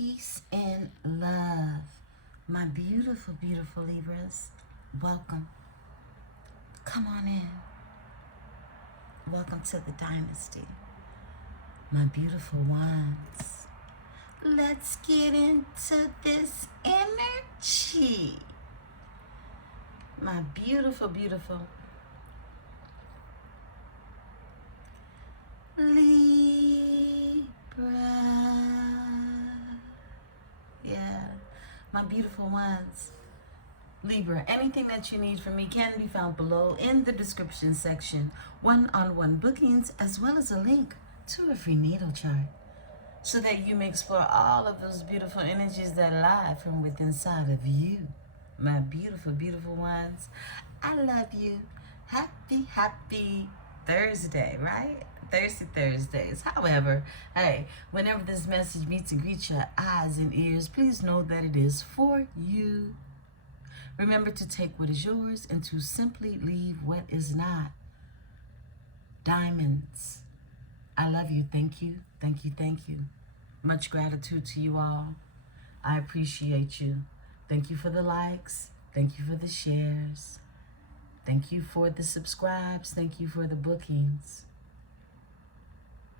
Peace and love. My beautiful, beautiful Libras, welcome. Come on in. Welcome to the dynasty. My beautiful ones. Let's get into this energy. My beautiful, beautiful Libra. Yeah, my beautiful ones. Libra, anything that you need from me can be found below in the description section. One-on-one bookings, as well as a link to a free natal chart, so that you may explore all of those beautiful energies that lie from within inside of you. My beautiful, beautiful ones. I love you. Happy, happy Thursday, right? Thirsty Thursdays. However, hey, whenever this message meets and greets your eyes and ears, please know that it is for you. Remember to take what is yours and to simply leave what is not. Diamonds. I love you. Thank you. Thank you. Thank you. Much gratitude to you all. I appreciate you. Thank you for the likes. Thank you for the shares. Thank you for the subscribes. Thank you for the bookings.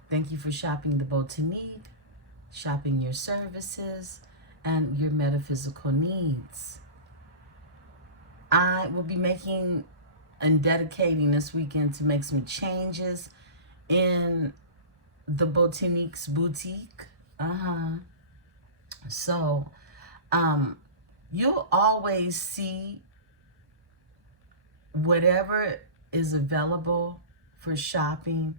Thank you for shopping the botanique, shopping your services, and your metaphysical needs. I will be making and dedicating this weekend to make some changes in the Botanique's boutique. So, you'll always see whatever is available for shopping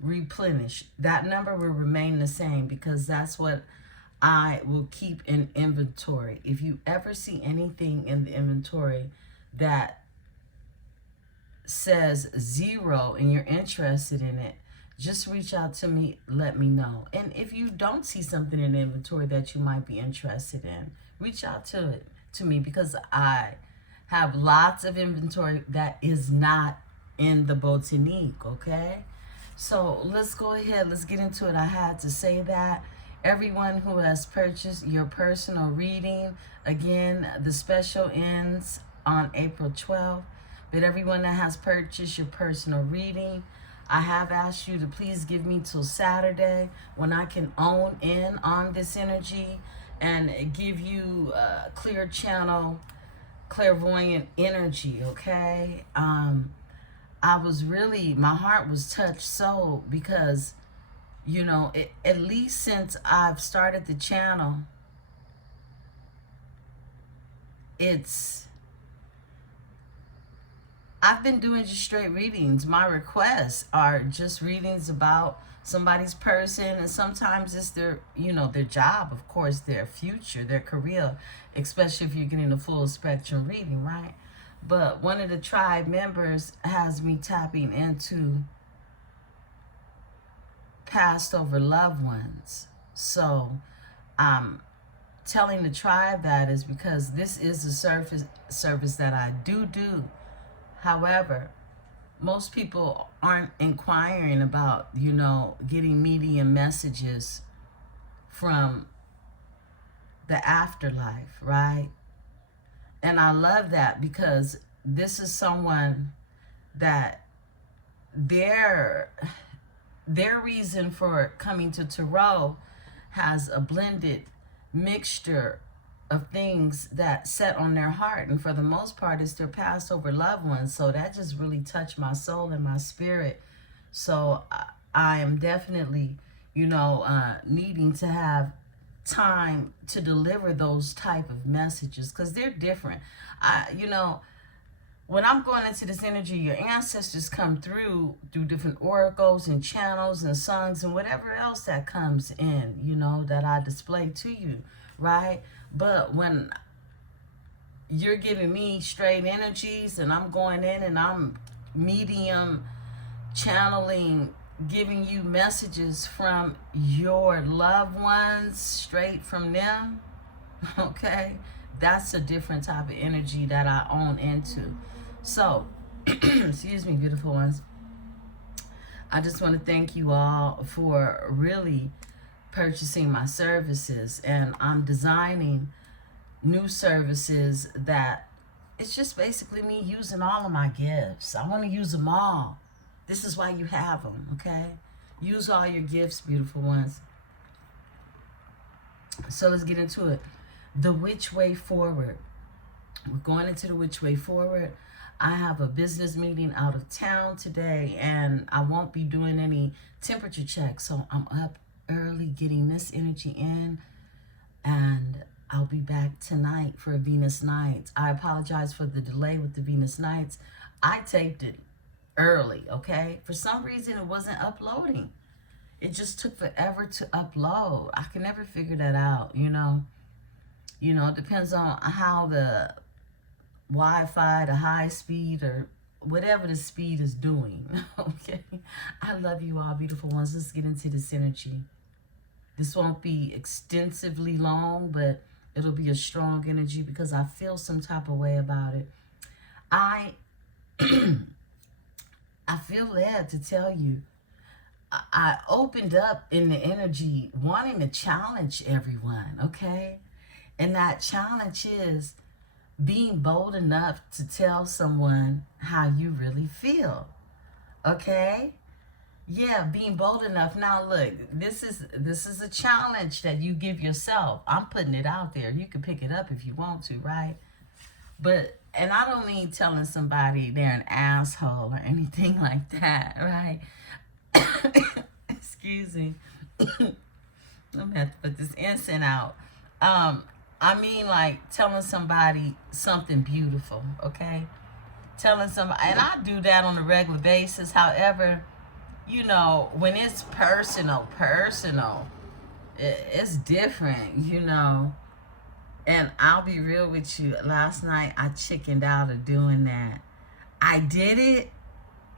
replenish. That number will remain the same because that's what I will keep in inventory. If you ever see anything in the inventory that says 0 and you're interested in it, just reach out to me, let me know. And if you don't see something in the inventory that you might be interested in, reach out to me, because I have lots of inventory that is not in the botanique, okay? So let's go ahead, let's get into it. I had to say that. Everyone who has purchased your personal reading, again, the special ends on April 12th. But everyone that has purchased your personal reading, I have asked you to please give me till Saturday when I can own in on this energy and give you a clear channel, clairvoyant energy, okay? My heart was touched so because, you know, at least since I've started the channel, I've been doing just straight readings. My requests are just readings about somebody's person, and sometimes it's their, their job, of course, their future, their career, especially if you're getting a full spectrum reading, right? But one of the tribe members has me tapping into passed over loved ones. So I'm telling the tribe that is because this is a service that I do. However, most people aren't inquiring about, getting medium messages from the afterlife, right? And I love that because this is someone that their reason for coming to Tarot has a blended mixture of things that set on their heart, and for the most part it's their past over loved ones. So that just really touched my soul and my spirit. So I am definitely, needing to have time to deliver those type of messages because they're different. When I'm going into this energy, your ancestors come through different oracles and channels and songs and whatever else that comes in, that I display to you, right? But when you're giving me straight energies and I'm going in and I'm medium channeling, giving you messages from your loved ones straight from them, okay? That's a different type of energy that I own into. So, excuse me, beautiful ones. I just want to thank you all for really purchasing my services, and I'm designing new services that it's just basically me using all of my gifts. I want to use them all. This is why you have them, okay? Use all your gifts, beautiful ones. So let's get into it. The which way forward. We're going into the which way forward. I have a business meeting out of town today, and I won't be doing any temperature checks. So I'm up early getting this energy in, and I'll be back tonight for Venus Nights. I apologize for the delay with the Venus Nights. I taped it early, okay? For some reason, it wasn't uploading. It just took forever to upload. I can never figure that out, you know? You know, it depends on how the Wi-Fi, the high speed, or whatever the speed is doing, okay? I love you all, beautiful ones. Let's get into this energy. This won't be extensively long, but it'll be a strong energy because I feel some type of way about it. I feel led to tell you, I opened up in the energy wanting to challenge everyone, okay? And that challenge is being bold enough to tell someone how you really feel, okay? Yeah, being bold enough. Now, look, this is a challenge that you give yourself. I'm putting it out there. You can pick it up if you want to, right? But, and I don't mean telling somebody they're an asshole or anything like that, right? Excuse me. I'm gonna have to put this incense out. I mean, like telling somebody something beautiful, okay? Telling somebody, and I do that on a regular basis. However, you know, when it's personal, it's different, you know. And I'll be real with you. Last night, I chickened out of doing that. I did it,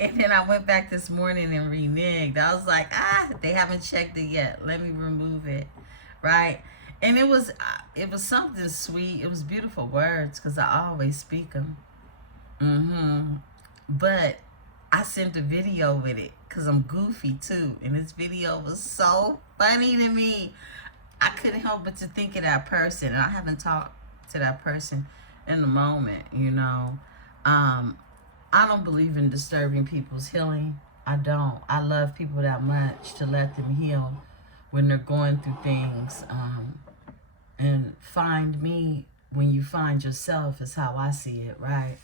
and then I went back this morning and reneged. I was like, they haven't checked it yet. Let me remove it, right? And it was something sweet. It was beautiful words because I always speak them. But I sent a video with it because I'm goofy too. And this video was so funny to me. I couldn't help but to think of that person. And I haven't talked to that person in a moment, you know. I don't believe in disturbing people's healing. I don't. I love people that much to let them heal when they're going through things. And find me when you find yourself is how I see it, right?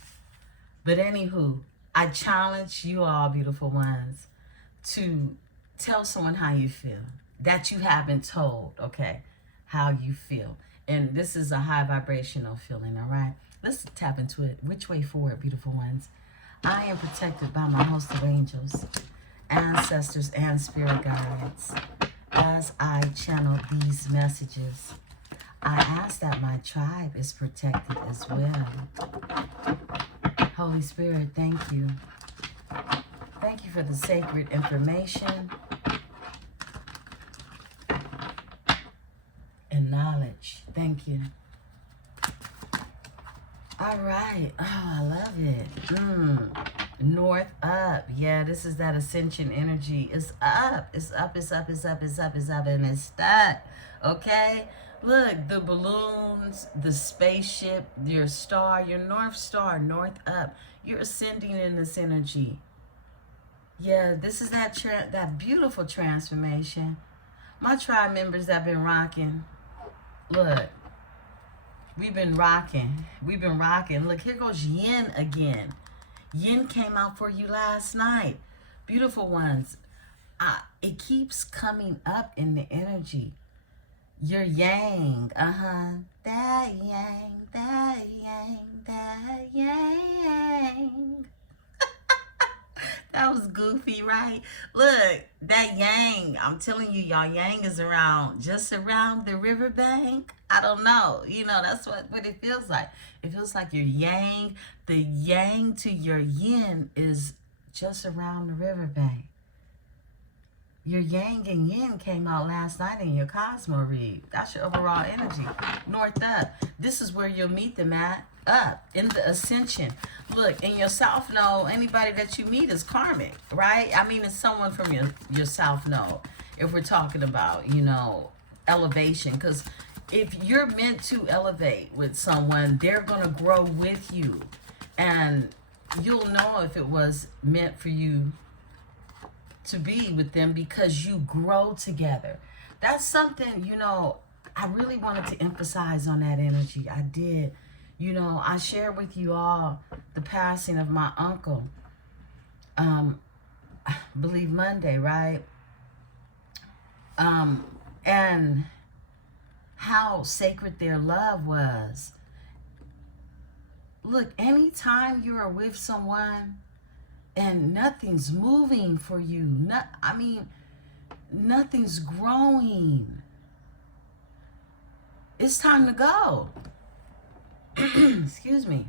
But anywho, I challenge you all, beautiful ones, to tell someone how you feel. That you haven't told, okay, how you feel. And this is a high vibrational feeling, all right? Let's tap into it. Which way forward, beautiful ones? I am protected by my host of angels, ancestors, and spirit guides. As I channel these messages, I ask that my tribe is protected as well. Holy Spirit, thank you. Thank you for the sacred information and knowledge. Thank you. All right. Oh, I love it. North up. Yeah, this is that ascension energy. It's up. It's up. It's up. It's up. It's up. It's up. And it's stuck. Okay? Look, the balloons, the spaceship, your star, your North Star, north up. You're ascending in this energy. Yeah, this is that beautiful transformation. My tribe members that been rocking. Look, we've been rocking. We've been rocking. Look, here goes Yin again. Yin came out for you last night. Beautiful ones. It keeps coming up in the energy. Your Yang. That Yang, that Yang, that Yang. That was goofy, right? Look, that Yang, I'm telling you, y'all, Yang is just around the riverbank. I don't know. You know, that's what it feels like. It feels like your Yang, the Yang to your Yin is just around the riverbank. Your Yang and Yin came out last night in your Cosmo read. That's your overall energy. North up. This is where you'll meet them at. Up in the ascension. Look, in your South Node, anybody that you meet is karmic, right? I mean, it's someone from your South Node. if we're talking about, you know, elevation. Because if you're meant to elevate with someone, they're going to grow with you. And you'll know if it was meant for you to be with them because you grow together. That's something, you know, I really wanted to emphasize on that energy. I did. You know, I shared with you all the passing of my uncle. I believe Monday, right? And how sacred their love was. Look, anytime you are with someone and nothing's moving for you, nothing's growing, it's time to go. Excuse me.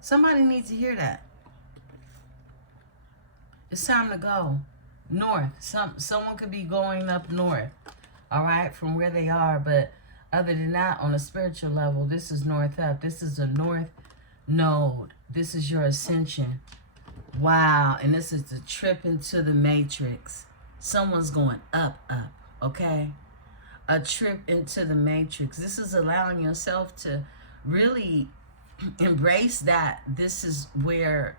Somebody needs to hear that. It's time to go north. Someone could be going up north, all right, from where they are. But other than that, on a spiritual level, this is north up. This is a north node. This is your ascension. Wow. And this is the trip into the matrix. Someone's going up, okay? A trip into the matrix. This is allowing yourself to really embrace that this is where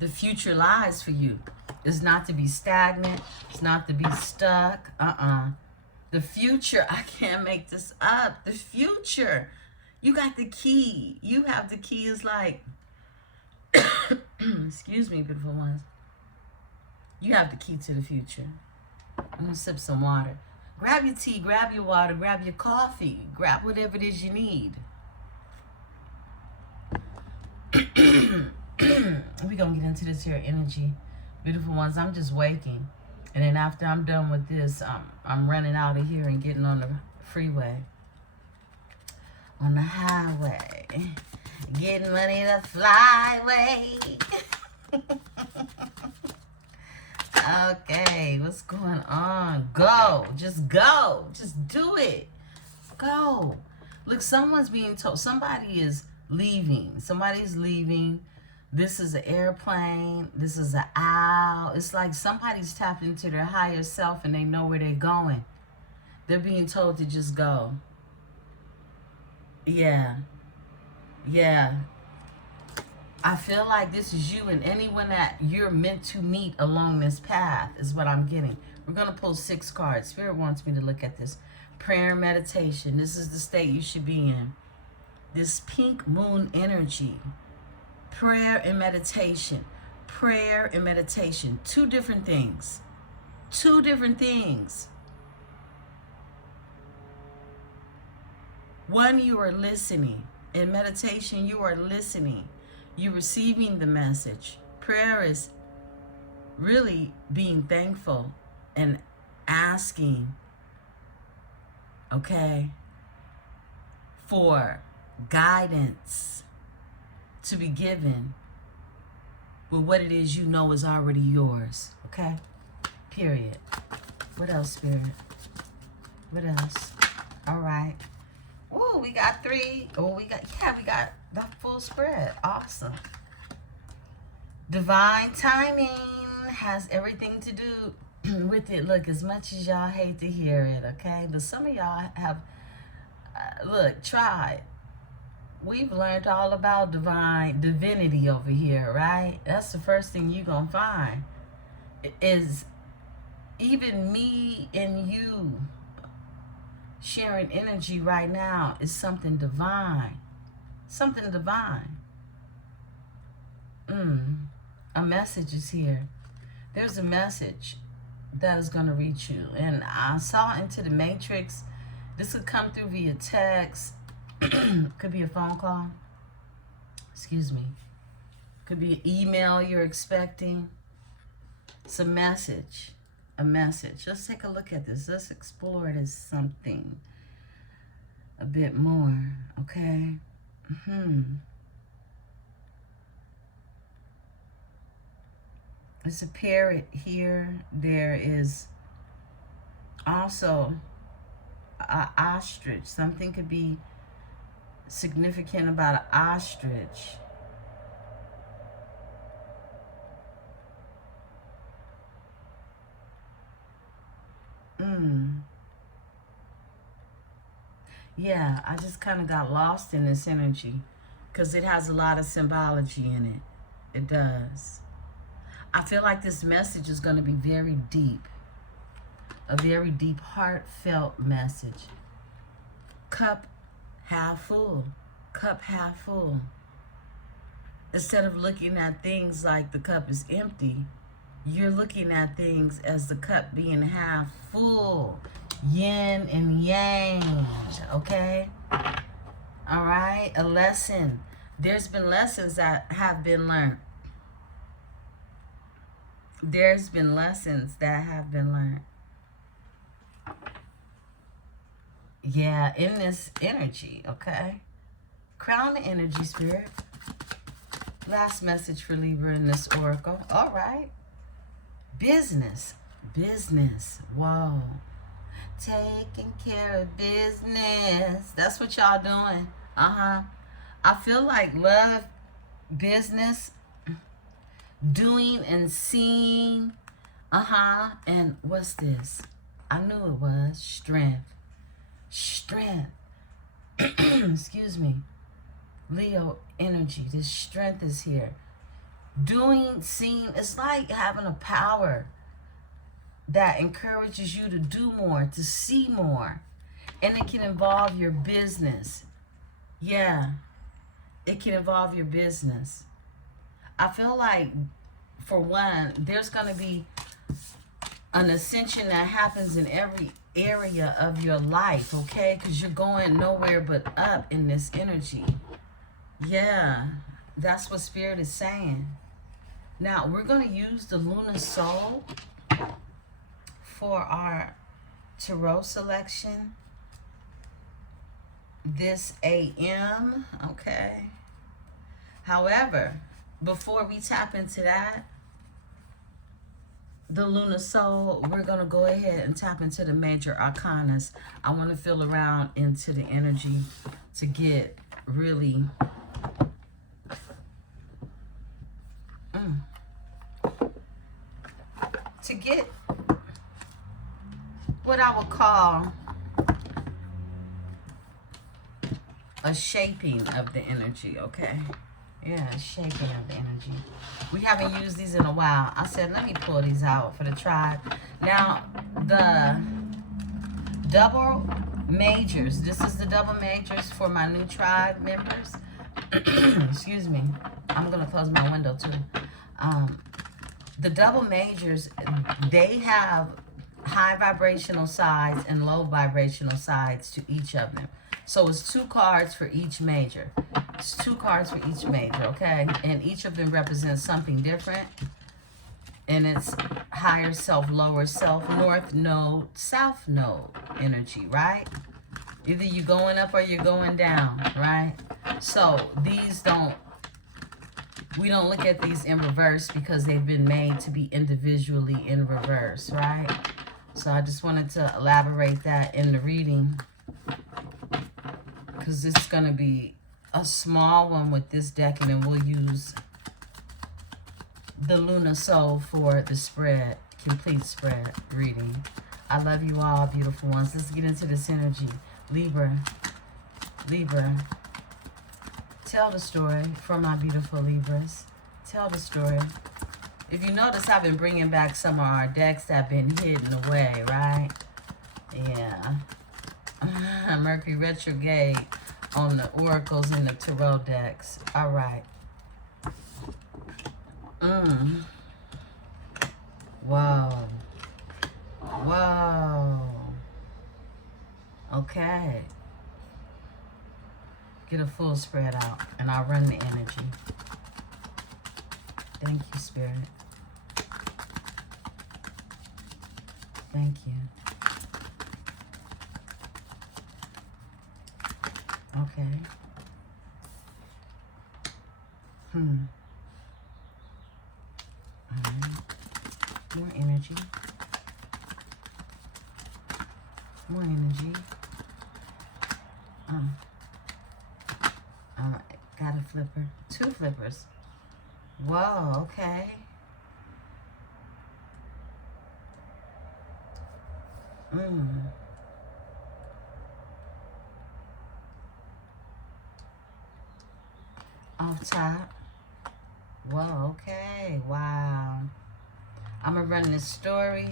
the future lies for you. It's not to be stagnant. It's not to be stuck. The future, I can't make this up. The future. You got the key. You have the key. Is like, excuse me, beautiful ones. You have the key to the future. I'm going to sip some water. Grab your tea, grab your water, grab your coffee, grab whatever it is you need. We're going to get into this here energy. Beautiful ones, I'm just waking. And then after I'm done with this, I'm running out of here and getting on the freeway. On the highway. Getting ready to fly away. Okay, what's going on? Go. Just go. Just do it. Go. Look, someone's being told. Somebody is leaving. Somebody's leaving. This is an airplane. This is an owl. It's like somebody's tapped into their higher self and they know where they're going. They're being told to just go. Yeah. Yeah. I feel like this is you and anyone that you're meant to meet along this path is what I'm getting. We're going to pull 6 cards. Spirit wants me to look at this. Prayer and meditation. This is the state you should be in. This pink moon energy. Prayer and meditation. Prayer and meditation. 2 different things. 2 different things. One, you are listening. In meditation, you are listening. You're receiving the message. Prayer is really being thankful and asking, okay, for guidance to be given with what it is you know is already yours, okay? Period. What else, Spirit? What else? All right. Oh, we got 3. Oh, we got the full spread. Awesome. Divine timing has everything to do with it. Look, as much as y'all hate to hear it, okay? But some of y'all have, look, tried. We've learned all about divinity over here, right? That's the first thing you're going to find. Is even me and you sharing energy right now is something divine. Something divine. A message is here. There's a message that is going to reach you. And I saw into the matrix. This could come through via text. Could be a phone call. Excuse me. Could be an email you're expecting. It's a message. A message. Let's take a look at this. Let's explore it as something a bit more. Okay. There's a parrot here. There is also an ostrich. Something could be significant about an ostrich. Yeah, I just kind of got lost in this energy because it has a lot of symbology in it. It does. I feel like this message is going to be very deep, a very deep, heartfelt message. Cup half full, cup half full. Instead of looking at things like the cup is empty, you're looking at things as the cup being half full. Yin and yang, okay? All right, a lesson. There's been lessons that have been learned. There's been lessons that have been learned. Yeah, in this energy, okay? Crown the energy, Spirit. Last message for Libra in this oracle. All right. Business. Business. Whoa. Taking care of business. That's what y'all doing. Uh-huh. I feel like love, business, doing and seeing. Uh-huh. And what's this? I knew it was strength. Strength. Excuse me. Leo energy. This strength is here. Doing, seeing, it's like having a power that encourages you to do more, to see more. And it can involve your business. Yeah, it can involve your business. I feel like, for one, there's going to be an ascension that happens in every area of your life, okay? Because you're going nowhere but up in this energy. Yeah, that's what Spirit is saying. Now, we're going to use the Lunar Soul for our Tarot selection this AM, okay? However, before we tap into that, the Lunar Soul, we're going to go ahead and tap into the major arcanas. I want to feel around into the energy to get really... to get what I would call a shaping of the energy, okay? Yeah, a shaping of the energy. We haven't used these in a while. I said, let me pull these out for the tribe. Now, the double majors. This is the double majors for my new tribe members. Excuse me. I'm going to close my window, too. The double majors, they have high vibrational sides and low vibrational sides to each of them. So it's 2 cards for each major. It's 2 cards for each major, okay? And each of them represents something different. And it's higher self, lower self, north node, south node energy, right? Either you're going up or you're going down, right? So these don't... we don't look at these in reverse because they've been made to be individually in reverse, right? So I just wanted to elaborate that in the reading because this is going to be a small one with this deck, and then we'll use the Lunar Soul for the spread, complete spread reading. I love you all, beautiful ones. Let's get into this energy. Libra, Libra. Tell the story for my beautiful Libras. Tell the story. If you notice, I've been bringing back some of our decks that have been hidden away, right? Yeah. Mercury retrograde on the oracles and the tarot decks. All right. Whoa. Whoa. Okay. Get a full spread out, and I'll run the energy. Thank you, Spirit. Thank you. Okay. All right. More energy. More energy. Got a flipper. 2 flippers. Whoa, okay. off top. Whoa, okay, wow. I'm gonna run this story.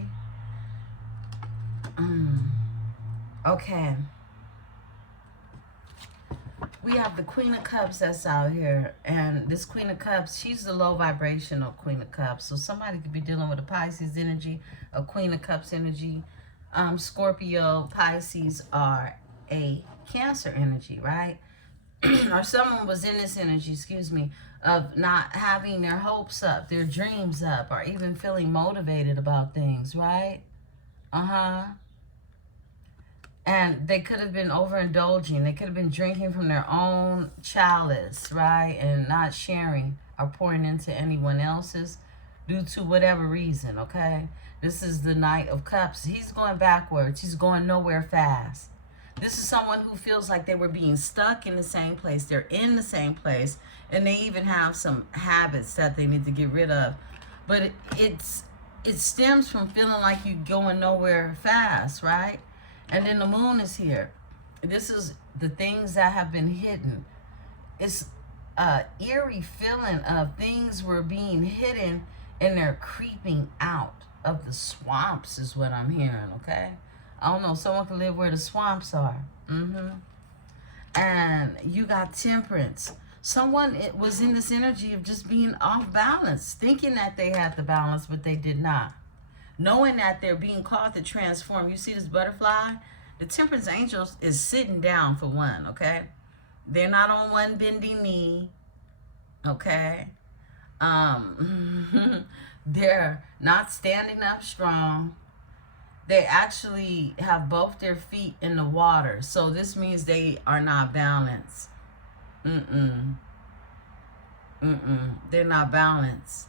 Okay. We have the Queen of Cups that's out here. And this Queen of Cups, she's the low vibrational Queen of Cups. So somebody could be dealing with a Pisces energy, a Queen of Cups energy. Scorpio, Pisces are a Cancer energy, right? Or someone was in this energy, excuse me, of not having their hopes up, their dreams up, or even feeling motivated about things, right? And they could have been overindulging. They could have been drinking from their own chalice, right? And not sharing or pouring into anyone else's due to whatever reason, okay? This is the Knight of Cups. He's going backwards. He's going nowhere fast. This is someone who feels like they were being stuck in the same place. They're in the same place. And they even have some habits that they need to get rid of. But it stems from feeling like you're going nowhere fast, right? And then the moon is here. This is the things that have been hidden. It's an eerie feeling of things were being hidden and they're creeping out of the swamps is what I'm hearing, okay? I don't know, someone can live where the swamps are. And you got Temperance. Someone was in this energy of just being off balance, thinking that they had the balance, but they did not. Knowing that they're being called to transform. You see this butterfly? The Temperance angel is sitting down for one, okay? They're not on one bending knee, okay? They're not standing up strong. They actually have both their feet in the water. So this means they are not balanced. They're not balanced.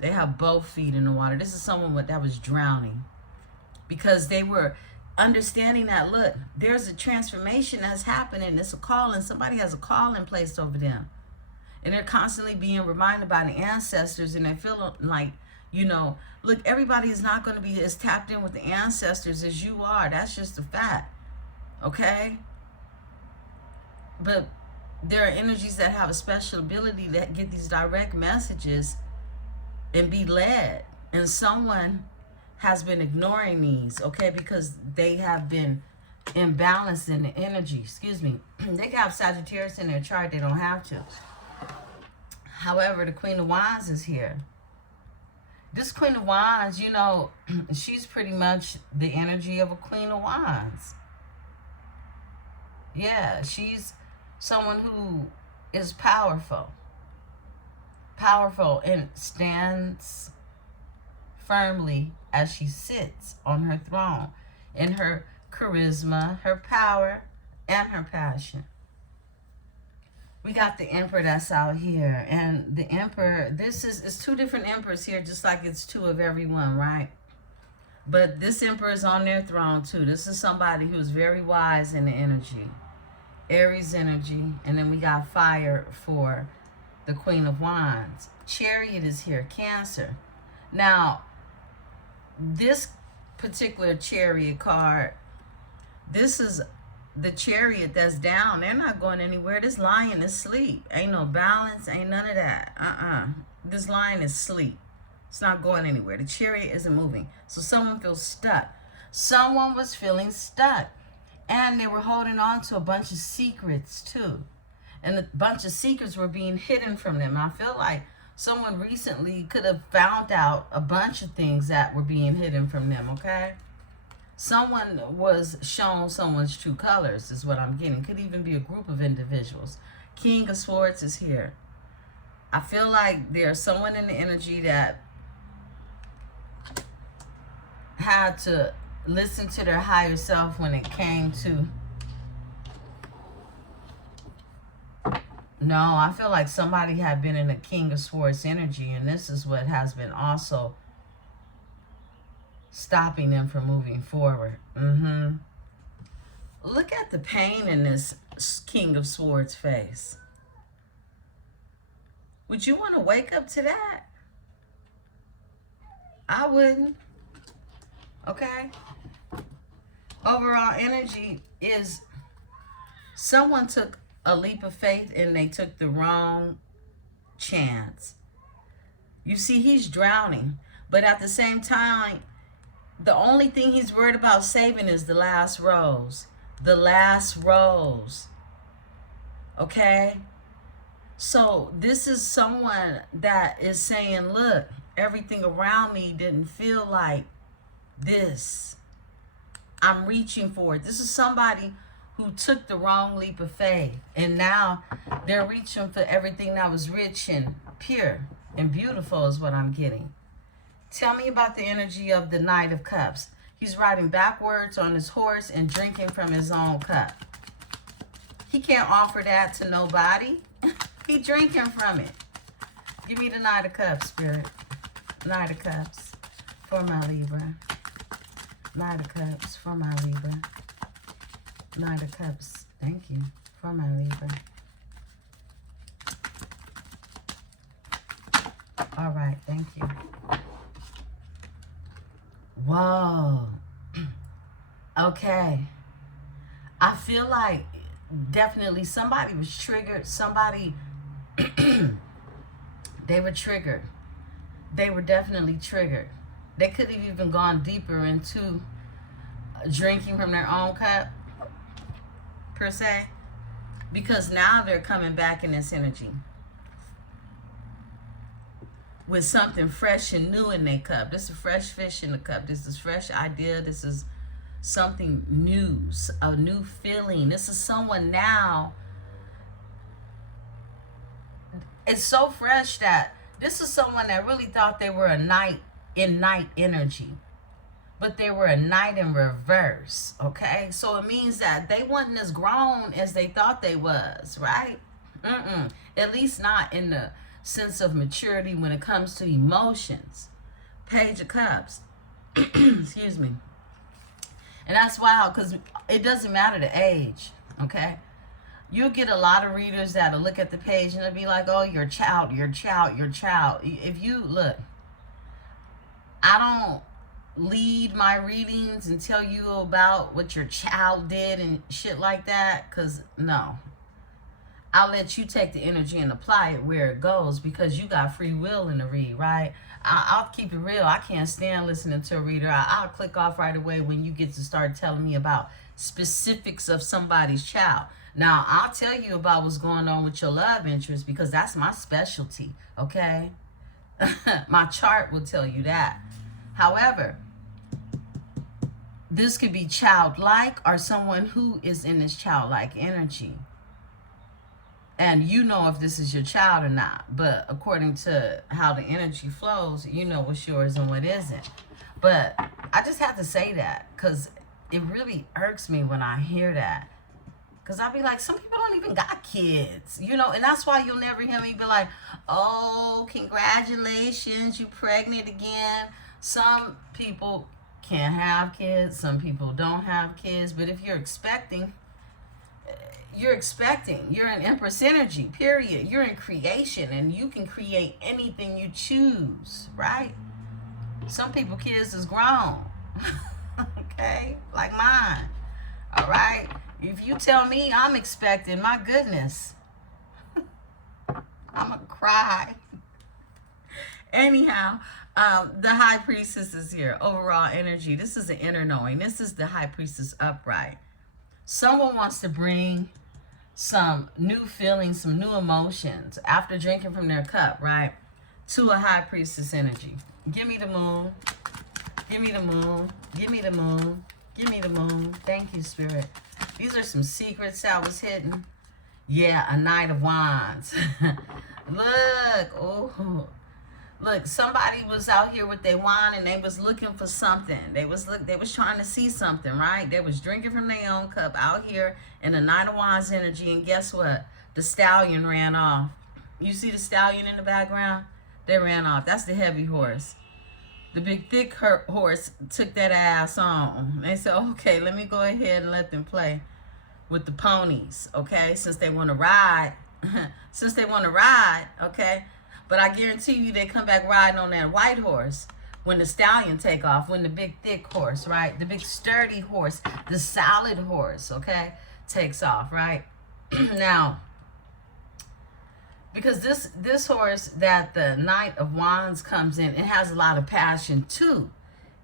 They have both feet in the water. This is someone that was drowning because they were understanding that, look, there's a transformation that's happening. It's a calling. Somebody has a calling placed over them. And they're constantly being reminded by the ancestors, and they feel like, you know, look, everybody is not going to be as tapped in with the ancestors as you are. That's just a fact. Okay? But there are energies that have a special ability that get these direct messages and be led, and someone has been ignoring these, okay, because they have been imbalanced in the energy. Excuse me. They have Sagittarius in their chart. They don't have to. However, the Queen of Wands is here. This Queen of Wands, you know, she's pretty much the energy of a Queen of Wands. Yeah, she's someone who is powerful. Powerful and stands firmly as she sits on her throne in her charisma, her power, and her passion. We got the Emperor that's out here. And the Emperor, it's two different Emperors here, just like it's two of everyone, right? But this Emperor is on their throne too. This is somebody who's very wise in the energy. Aries energy. And then we got fire for the Queen of Wands. Chariot is here, Cancer. Now, this particular Chariot card, this is the Chariot that's down. They're not going anywhere. This lion is asleep. Ain't no balance, ain't none of that. This lion is asleep. It's not going anywhere. The Chariot isn't moving. So someone feels stuck. Someone was feeling stuck. And they were holding on to a bunch of secrets too. And a bunch of secrets were being hidden from them. I feel like someone recently could have found out a bunch of things that were being hidden from them, okay? Someone was shown someone's true colors is what I'm getting. Could even be a group of individuals. King of Swords is here. I feel like there's someone in the energy that had to listen to their higher self when it came to... No, I feel like somebody had been in a King of Swords energy, and this is what has been also stopping them from moving forward. Look at the pain in this King of Swords face. Would you want to wake up to that? I wouldn't. Okay? Overall energy is someone took a leap of faith and they took the wrong chance. You see, he's drowning, but at the same time, the only thing he's worried about saving is the last rose. The last rose. Okay? So this is someone that is saying, look, everything around me didn't feel like this. I'm reaching for it. This is somebody who took the wrong leap of faith, and now they're reaching for everything that was rich and pure and beautiful is what I'm getting. Tell me about the energy of the Knight of Cups. He's riding backwards on his horse and drinking from his own cup. He can't offer that to nobody. He drinking from it. Give me the Knight of Cups, Spirit. Knight of Cups for my Libra. Knight of Cups for my Libra. Knight of Cups, thank you, for my Libra. All right, thank you. Whoa. Okay. I feel like definitely somebody was triggered. Somebody, they were triggered. They were definitely triggered. They could have even gone deeper into drinking from their own cup, per se, because now they're coming back in this energy with something fresh and new in their cup. This is fresh fish in the cup. This is fresh idea. This is something new, a new feeling. This is someone now. It's so fresh that this is someone that really thought they were a knight in night energy, but they were a knight in reverse. Okay, so it means that they wasn't as grown as they thought they was, right? At least not in the sense of maturity when it comes to emotions. Page of Cups. Excuse me. And that's wild, because it doesn't matter the age. Okay, you'll get a lot of readers that'll look at the page and they'll be like, oh, your child, your child, your child. If you look, I don't lead my readings and tell you about what your child did and shit like that, because no, I'll let you take the energy and apply it where it goes, because you got free will in the read, right? I'll keep it real. I can't stand listening to a reader. I'll click off right away when you get to start telling me about specifics of somebody's child. Now, I'll tell you about what's going on with your love interest, because that's my specialty, okay? My chart will tell you that. However, this could be childlike or someone who is in this childlike energy. And you know if this is your child or not. But according to how the energy flows, you know what's yours and what isn't. But I just have to say that, because it really irks me when I hear that. Because I'll be like, some people don't even got kids, you know, and that's why you'll never hear me be like, oh, congratulations, you pregnant again. Some people can't have kids, some people don't have kids, but if you're expecting, you're in Empress energy, period. You're in creation, and you can create anything you choose, right? Some people kids is grown, okay, like mine, all right? If you tell me I'm expecting, my goodness, I'm gonna cry. Anyhow, the High Priestess is here. Overall energy. This is the inner knowing. This is the High Priestess upright. Someone wants to bring some new feelings, some new emotions after drinking from their cup, right? To a High Priestess energy. Give me the moon. Give me the moon. Give me the moon. Give me the moon. Thank you, Spirit. These are some secrets I was hidden. Yeah, a Knight of Wands. Look, oh, look, somebody was out here with their wand and they was looking for something. They was trying to see something, right? They was drinking from their own cup out here in the Knight of Wands energy, and guess what? The stallion ran off. You see the stallion in the background? They ran off. That's the heavy horse. The big thick horse took that ass on. They said, okay, let me go ahead and let them play with the ponies, okay? Since they want to ride. Since they want to ride, okay? But I guarantee you they come back riding on that white horse when the stallion take off, when the big thick horse, right? The big sturdy horse, the solid horse, okay, takes off, right? Now, because this horse that the Knight of Wands comes in, it has a lot of passion too.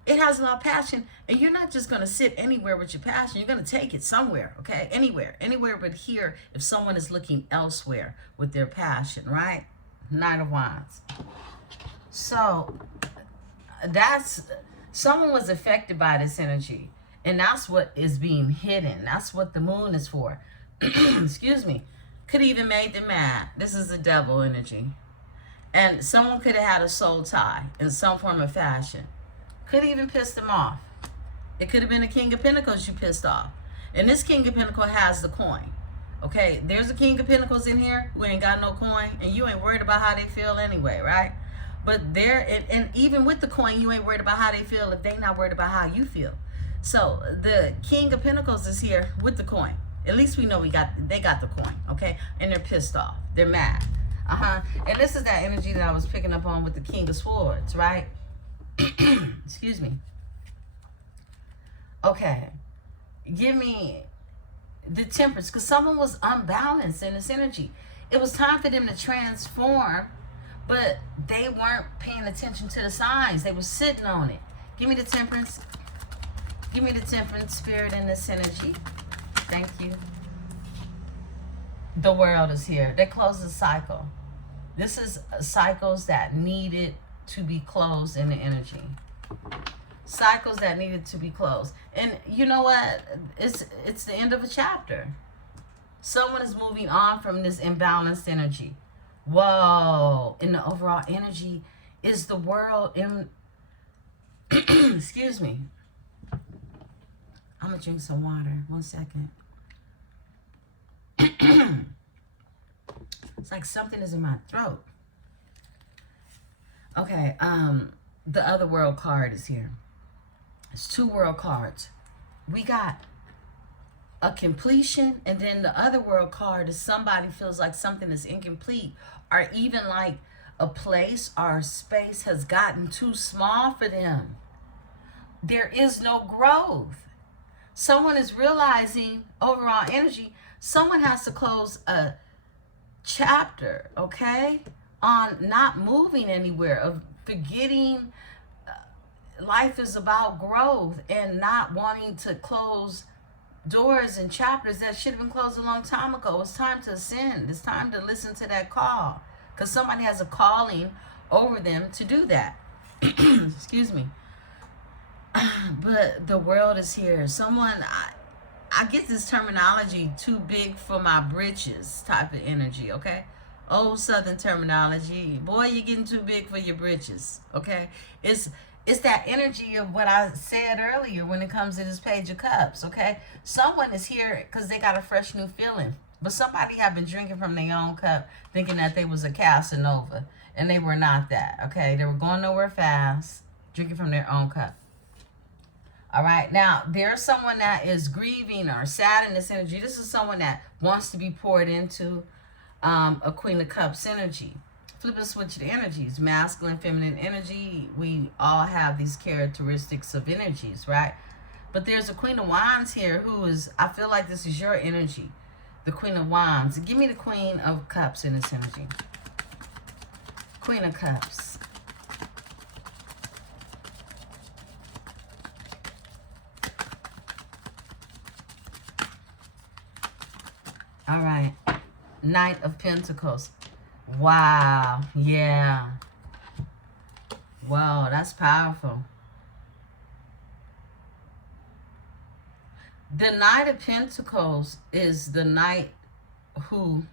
It has a lot of passion, and you're not just going to sit anywhere with your passion. You're going to take it somewhere, okay? Anywhere but here if someone is looking elsewhere with their passion, right? Knight of Wands. So that's, someone was affected by this energy, and that's what is being hidden. That's what the moon is for. Excuse me. Could even made them mad. This is the devil energy. And someone could have had a soul tie in some form of fashion. Could even piss them off. It could have been a King of Pentacles you pissed off. And this King of Pentacles has the coin. Okay, there's a King of Pentacles in here who ain't got no coin, and you ain't worried about how they feel anyway, right? But there, and even with the coin, you ain't worried about how they feel if they not worried about how you feel. So the King of Pentacles is here with the coin. At least we know they got the coin, okay? And they're pissed off. They're mad. And this is that energy that I was picking up on with the King of Swords, right? Excuse me. Okay. Give me the Temperance, because someone was unbalanced in this energy. It was time for them to transform, but they weren't paying attention to the signs. They were sitting on it. Give me the Temperance. Give me the Temperance spirit in this energy. Thank you. The World is here. They closed the cycle. This is cycles that needed to be closed in the energy. Cycles that needed to be closed. And you know what? It's the end of a chapter. Someone is moving on from this imbalanced energy. Whoa. In the overall energy is the world in excuse me. I'm gonna drink some water. 1 second. It's like something is in my throat. Okay, the other world card is here. It's 2 world cards. We got a completion, and then the other world card is somebody feels like something is incomplete, or even like a place or space has gotten too small for them. There is no growth. Someone is realizing overall energy, someone has to close a chapter, okay, on not moving anywhere, of forgetting life is about growth and not wanting to close doors and chapters that should have been closed a long time ago. It's time to ascend. It's time to listen to that call, because somebody has a calling over them to do that. Excuse me. But the World is here. Someone, I get this terminology, too big for my britches type of energy, okay? Old Southern terminology. Boy, you're getting too big for your britches, okay? It's that energy of what I said earlier when it comes to this Page of Cups, okay? Someone is here because they got a fresh new feeling. But somebody have been drinking from their own cup thinking that they was a Casanova. And they were not that, okay? They were going nowhere fast, drinking from their own cup. All right, now there's someone that is grieving or sad in this energy. This is someone that wants to be poured into a Queen of Cups energy. Flip and switch the energies, masculine, feminine energy. We all have these characteristics of energies, right? But there's a Queen of Wands here who is, I feel like this is your energy. The Queen of Wands. Give me the Queen of Cups in this energy. Queen of Cups. All right. Knight of Pentacles. Wow. Yeah. Wow, that's powerful. The Knight of Pentacles is the knight who...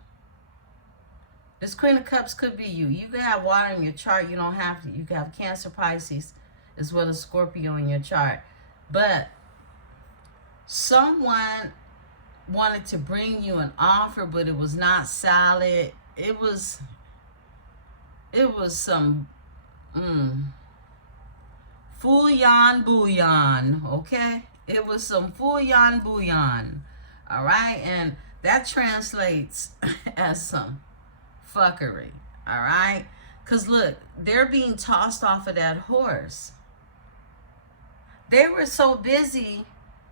This Queen of Cups could be you. You can have water in your chart. You don't have to. You can have Cancer, Pisces, as well as Scorpio in your chart. But someone wanted to bring you an offer, but it was not solid. It was some fouillon bouillon, okay? It was some fouillon bouillon, all right? And that translates as some fuckery, all right? Because look, they're being tossed off of that horse. They were so busy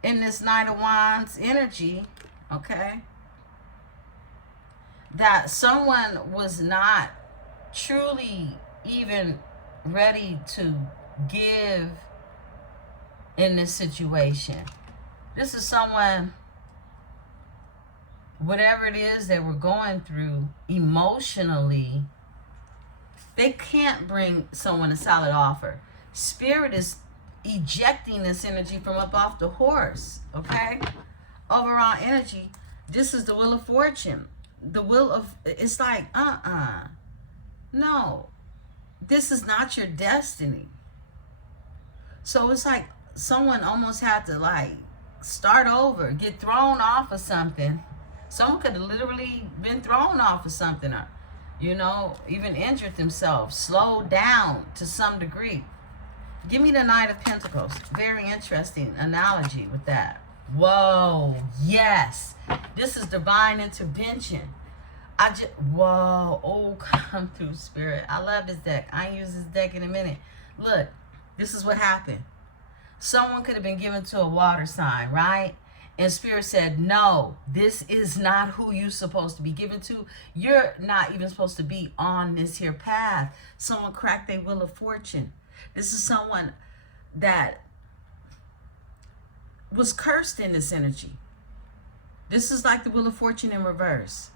in this Knight of Wands energy, okay? that someone was not truly even ready to give in this situation. This is someone, whatever it is they were going through emotionally, they can't bring someone a solid offer. Spirit is ejecting this energy from up off the horse, okay? Overall energy, this is the wheel of fortune. The wheel of, it's like, no, this is not your destiny. So it's like someone almost had to like start over, get thrown off of something. Someone could have literally been thrown off of something, or, you know, even injured themselves, slowed down to some degree. Give me the Knight of Pentacles. Very interesting analogy with that. Whoa, yes. This is divine intervention. Whoa, oh, come through, Spirit. I love this deck. I use this deck in a minute. Look, this is what happened. Someone could have been given to a water sign, right? And Spirit said, no, this is not who you're supposed to be given to. You're not even supposed to be on this here path. Someone cracked their wheel of fortune. This is someone that was cursed in this energy. This is like the wheel of fortune in reverse.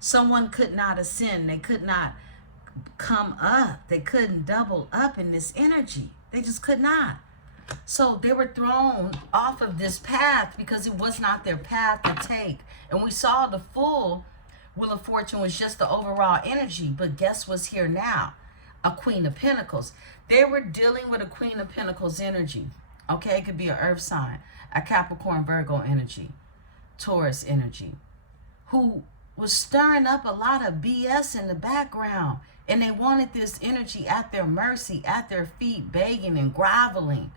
Someone could not ascend. They could not come up. They couldn't double up in this energy. They just could not. So they were thrown off of this path because it was not their path to take. And we saw the full wheel of fortune was just the overall energy. But guess what's here now? A Queen of Pentacles. They were dealing with a Queen of Pentacles energy. Okay, it could be an earth sign, a Capricorn, Virgo energy, Taurus energy, who was stirring up a lot of BS in the background. And they wanted this energy at their mercy, at their feet, begging and groveling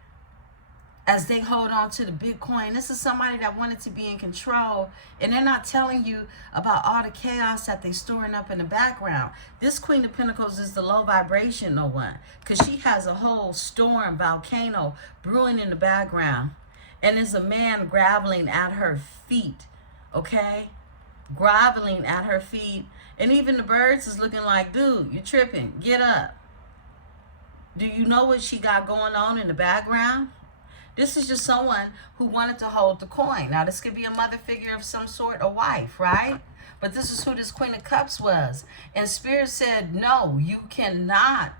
as they hold on to the Bitcoin. This is somebody that wanted to be in control, and they're not telling you about all the chaos that they're storing up in the background. This Queen of Pentacles is the low vibrational one, because she has a whole storm, volcano brewing in the background, and there's a man groveling at her feet, okay? Groveling at her feet, and even the birds is looking like, dude, you're tripping, get up. Do you know what she got going on in the background? This is just someone who wanted to hold the coin. Now, this could be a mother figure of some sort, a wife, right? But this is who this Queen of Cups was. And Spirit said, no, you cannot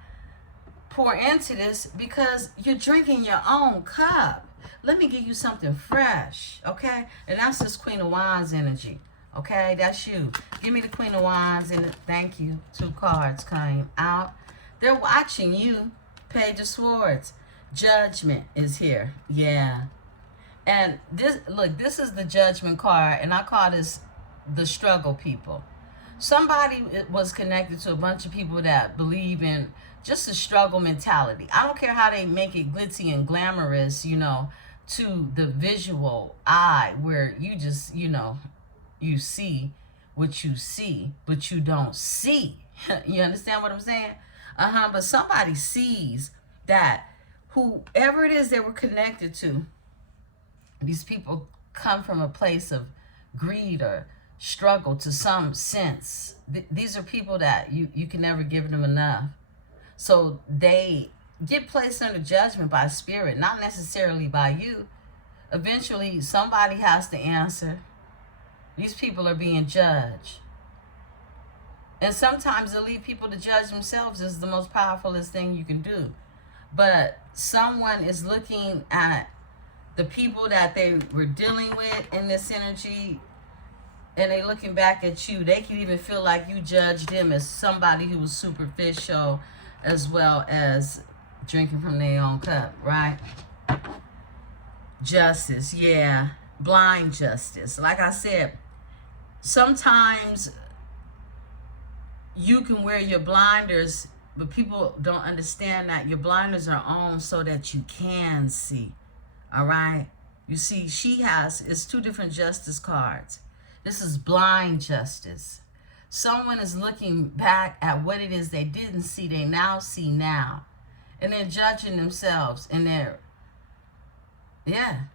pour into this because you're drinking your own cup. Let me give you something fresh, okay? And that's this Queen of Wands energy, okay? That's you. Give me the Queen of Wands, and thank you. 2 cards came out. They're watching you. Page of Swords. Judgment is here. Yeah. And this, look, this is the Judgment card, and I call this the struggle people. Somebody was connected to a bunch of people that believe in just a struggle mentality. I don't care how they make it glitzy and glamorous, you know, to the visual eye, where you just, you know, you see what you see, but you don't see. You understand what I'm saying? But somebody sees that whoever it is they were connected to, these people come from a place of greed or struggle to some sense. These are people that you can never give them enough. So they get placed under judgment by Spirit, not necessarily by you. Eventually, somebody has to answer. These people are being judged. And sometimes to leave people to judge themselves is the most powerfulest thing you can do. But someone is looking at the people that they were dealing with in this energy, and they looking back at you. They can even feel like you judged them as somebody who was superficial, as well as drinking from their own cup, right? Justice, yeah. Blind justice. Like I said, sometimes you can wear your blinders, but people don't understand that your blinders are on so that you can see. All right? You see, it's 2 different justice cards. This is blind justice. Someone is looking back at what it is they didn't see, they now see now. And they're judging themselves, and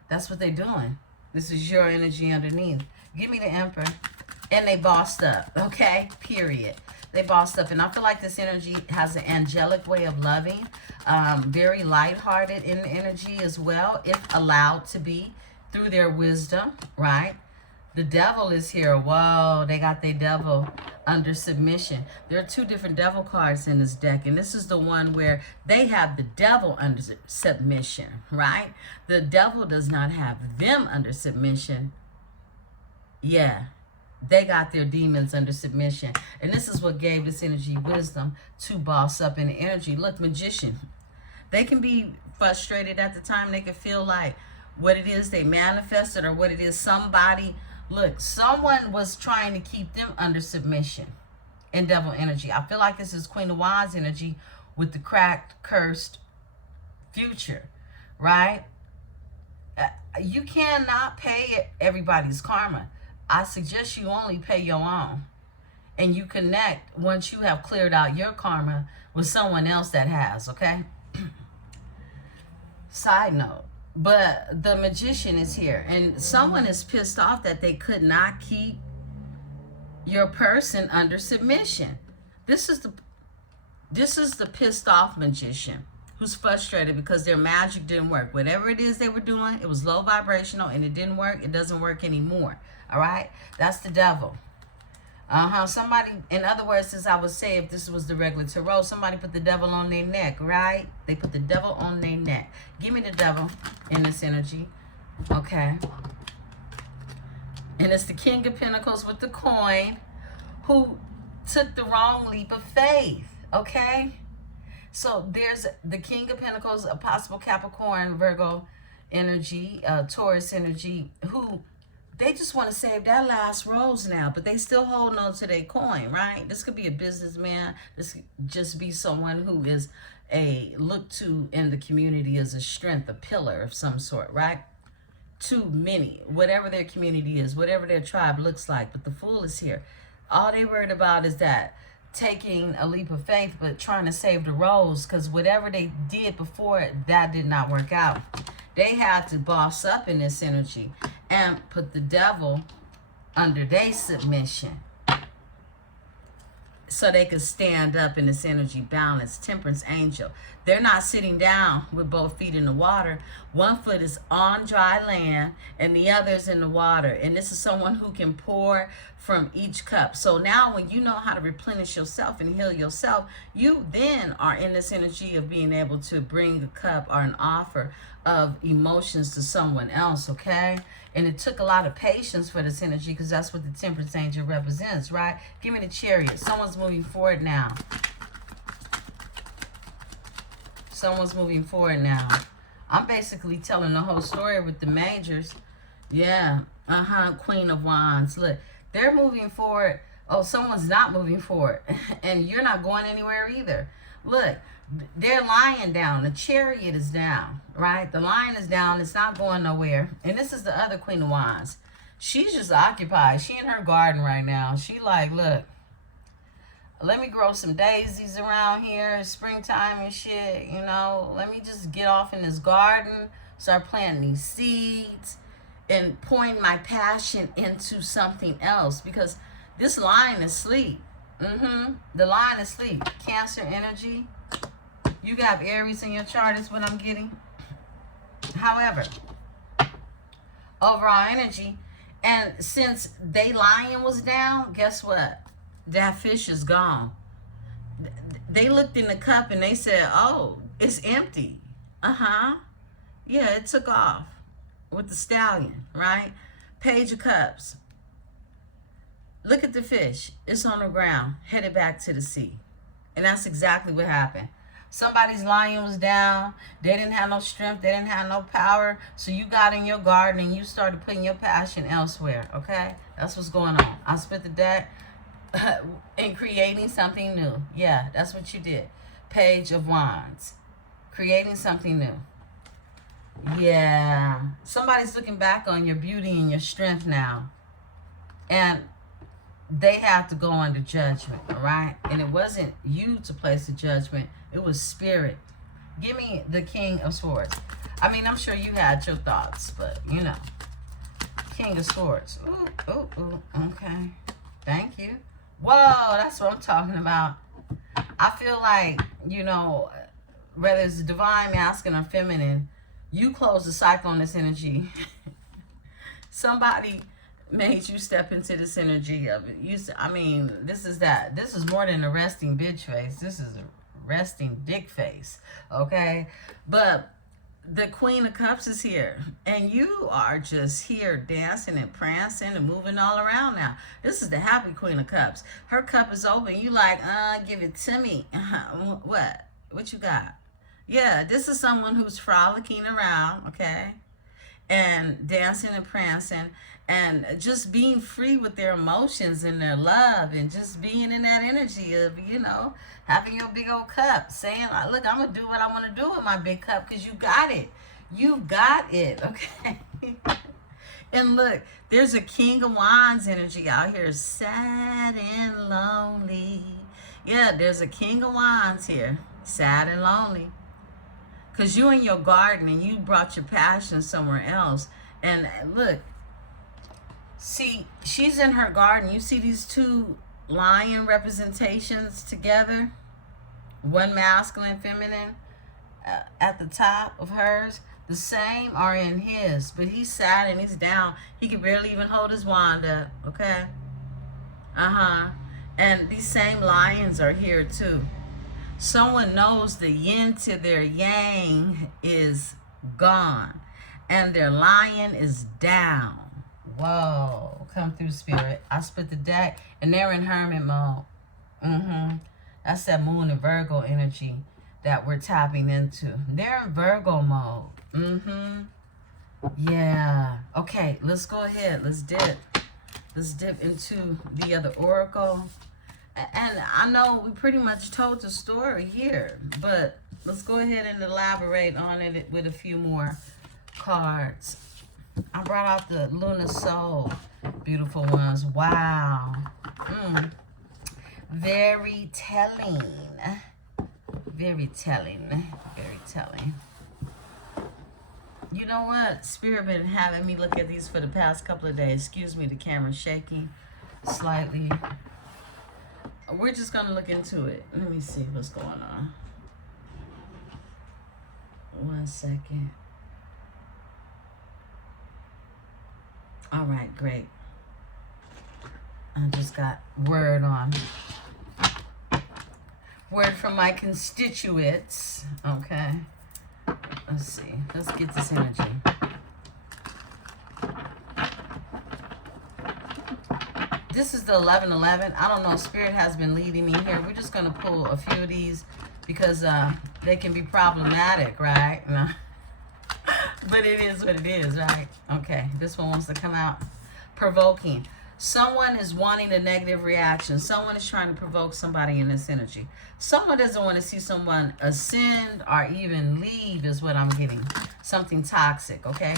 that's what they're doing. This is your energy underneath. Give me the Emperor. And they bossed up, okay? Period. They bossed up. And I feel like this energy has an angelic way of loving. Very lighthearted in the energy as well, if allowed to be through their wisdom, right? The devil is here. Whoa, they got their devil under submission. There are two different devil cards in this deck, and this is the one where they have the devil under submission, right? The devil does not have them under submission. Yeah, they got their demons under submission. And this is what gave this energy wisdom to boss up in the energy. Look, magician. They can be frustrated at the time. They can feel like what it is they manifested or what it is somebody... Look, someone was trying to keep them under submission in devil energy. I feel like this is Queen of Wands energy with the cracked, cursed future, right? You cannot pay everybody's karma. I suggest you only pay your own. And you connect once you have cleared out your karma with someone else that has, okay? Side note. But the magician is here. And someone is pissed off that they could not keep your person under submission. This is the pissed off magician who's frustrated because their magic didn't work. Whatever it is they were doing, it was low vibrational and it didn't work. It doesn't work anymore. All right? That's the devil. Somebody, in other words, as I would say, if this was the regular tarot, somebody put the devil on their neck, right? They put the devil on their neck. Give me the devil in this energy. Okay. And it's the King of Pentacles with the coin who took the wrong leap of faith. Okay. So there's the King of Pentacles, a possible Capricorn, Virgo energy, Taurus energy, who they just want to save that last rose now, but they still holding on to their coin, right? This could be a businessman. This could just be someone who is looked to in the community as a strength, a pillar of some sort, right? Too many, whatever their community is, whatever their tribe looks like. But the Fool is here. All they worried about is that taking a leap of faith, but trying to save the rose, because whatever they did before, that did not work out. They had to boss up in this energy and put the devil under their submission so they could stand up in this energy balance. Temperance angel. They're not sitting down with both feet in the water. One foot is on dry land and the other is in the water. And this is someone who can pour from each cup. So now when you know how to replenish yourself and heal yourself, you then are in this energy of being able to bring a cup or an offer of emotions to someone else, okay? And it took a lot of patience for this energy because that's what the Temperance angel represents, right? Give me the Chariot. Someone's moving forward now. Someone's moving forward now. I'm basically telling the whole story with the majors. Yeah. Queen of Wands. Look, they're moving forward. Oh, someone's not moving forward. And you're not going anywhere either. Look, they're lying down. The Chariot is down, right? The lion is down. It's not going nowhere. And this is the other Queen of Wands. She's just occupied. She in her garden right now. She like, look, let me grow some daisies around here. It's springtime and shit, you know. Let me just get off in this garden, start planting these seeds, and pouring my passion into something else. Because this lion is asleep. The lion is asleep. Cancer energy. You got Aries in your chart is what I'm getting. However, overall energy. And since they lion was down, guess what? That fish is gone. They looked in the cup and they said, oh, it's empty. Yeah, it took off with the stallion, right? Page of Cups. Look at the fish. It's on the ground, headed back to the sea. And that's exactly what happened. Somebody's lion was down. They didn't have no strength. They didn't have no power. So you got in your garden and you started putting your passion elsewhere, okay? That's what's going on. I split the deck in creating something new. Yeah, that's what you did. Page of Wands. Creating something new. Yeah. Somebody's looking back on your beauty and your strength now. And they have to go under judgment, all right? And it wasn't you to place the judgment. It was spirit. Give me the King of Swords. I mean, I'm sure you had your thoughts, but, you know. King of Swords. Ooh, okay. Thank you. Whoa, that's what I'm talking about. I feel like, you know, whether it's divine, masculine, or feminine, you close the cycle on this energy. Somebody made you step into this energy of it. I mean, this is that. This is more than a resting bitch face. This is a resting dick face. Okay? But the Queen of Cups is here, and you are just here dancing and prancing and moving all around now. This is the happy Queen of Cups. Her cup is open. You like, give it to me. What you got? Yeah, this is someone who's frolicking around, okay, and dancing and prancing and just being free with their emotions and their love and just being in that energy of, you know, having your big old cup, saying, look, I'm going to do what I want to do with my big cup because you got it. You got it, okay? And look, there's a King of Wands energy out here, sad and lonely. Yeah, there's a King of Wands here, sad and lonely. Because you in your garden and you brought your passion somewhere else. And look, see, she's in her garden. You see these two lion representations together? One masculine, feminine at the top of hers. The same are in his. But he's sad and he's down. He can barely even hold his wand up. Okay? And these same lions are here too. Someone knows the yin to their yang is gone. And their lion is down. Whoa. Come through, Spirit. I split the deck. And they're in hermit mode. That's that Moon and Virgo energy that we're tapping into. They're in Virgo mode. Yeah. Okay, let's go ahead. Let's dip into the other oracle. And I know we pretty much told the story here, but let's go ahead and elaborate on it with a few more cards. I brought out the Lunar Soul, beautiful ones. Wow. Very telling. Very telling. Very telling. You know what? Spirit been having me look at these for the past couple of days. Excuse me, the camera's shaking slightly. We're just going to look into it. Let me see what's going on. 1 second. All right, great. I just got word from my constituents. Okay. Let's see. Let's get this energy. This is the 1111. I don't know. Spirit has been leading me here. We're just going to pull a few of these because they can be problematic, right? But it is what it is, right? Okay. This one wants to come out. Provoking. Someone is wanting a negative reaction. Someone is trying to provoke somebody in this energy. Someone doesn't want to see someone ascend or even leave is what I'm getting. Something toxic, okay?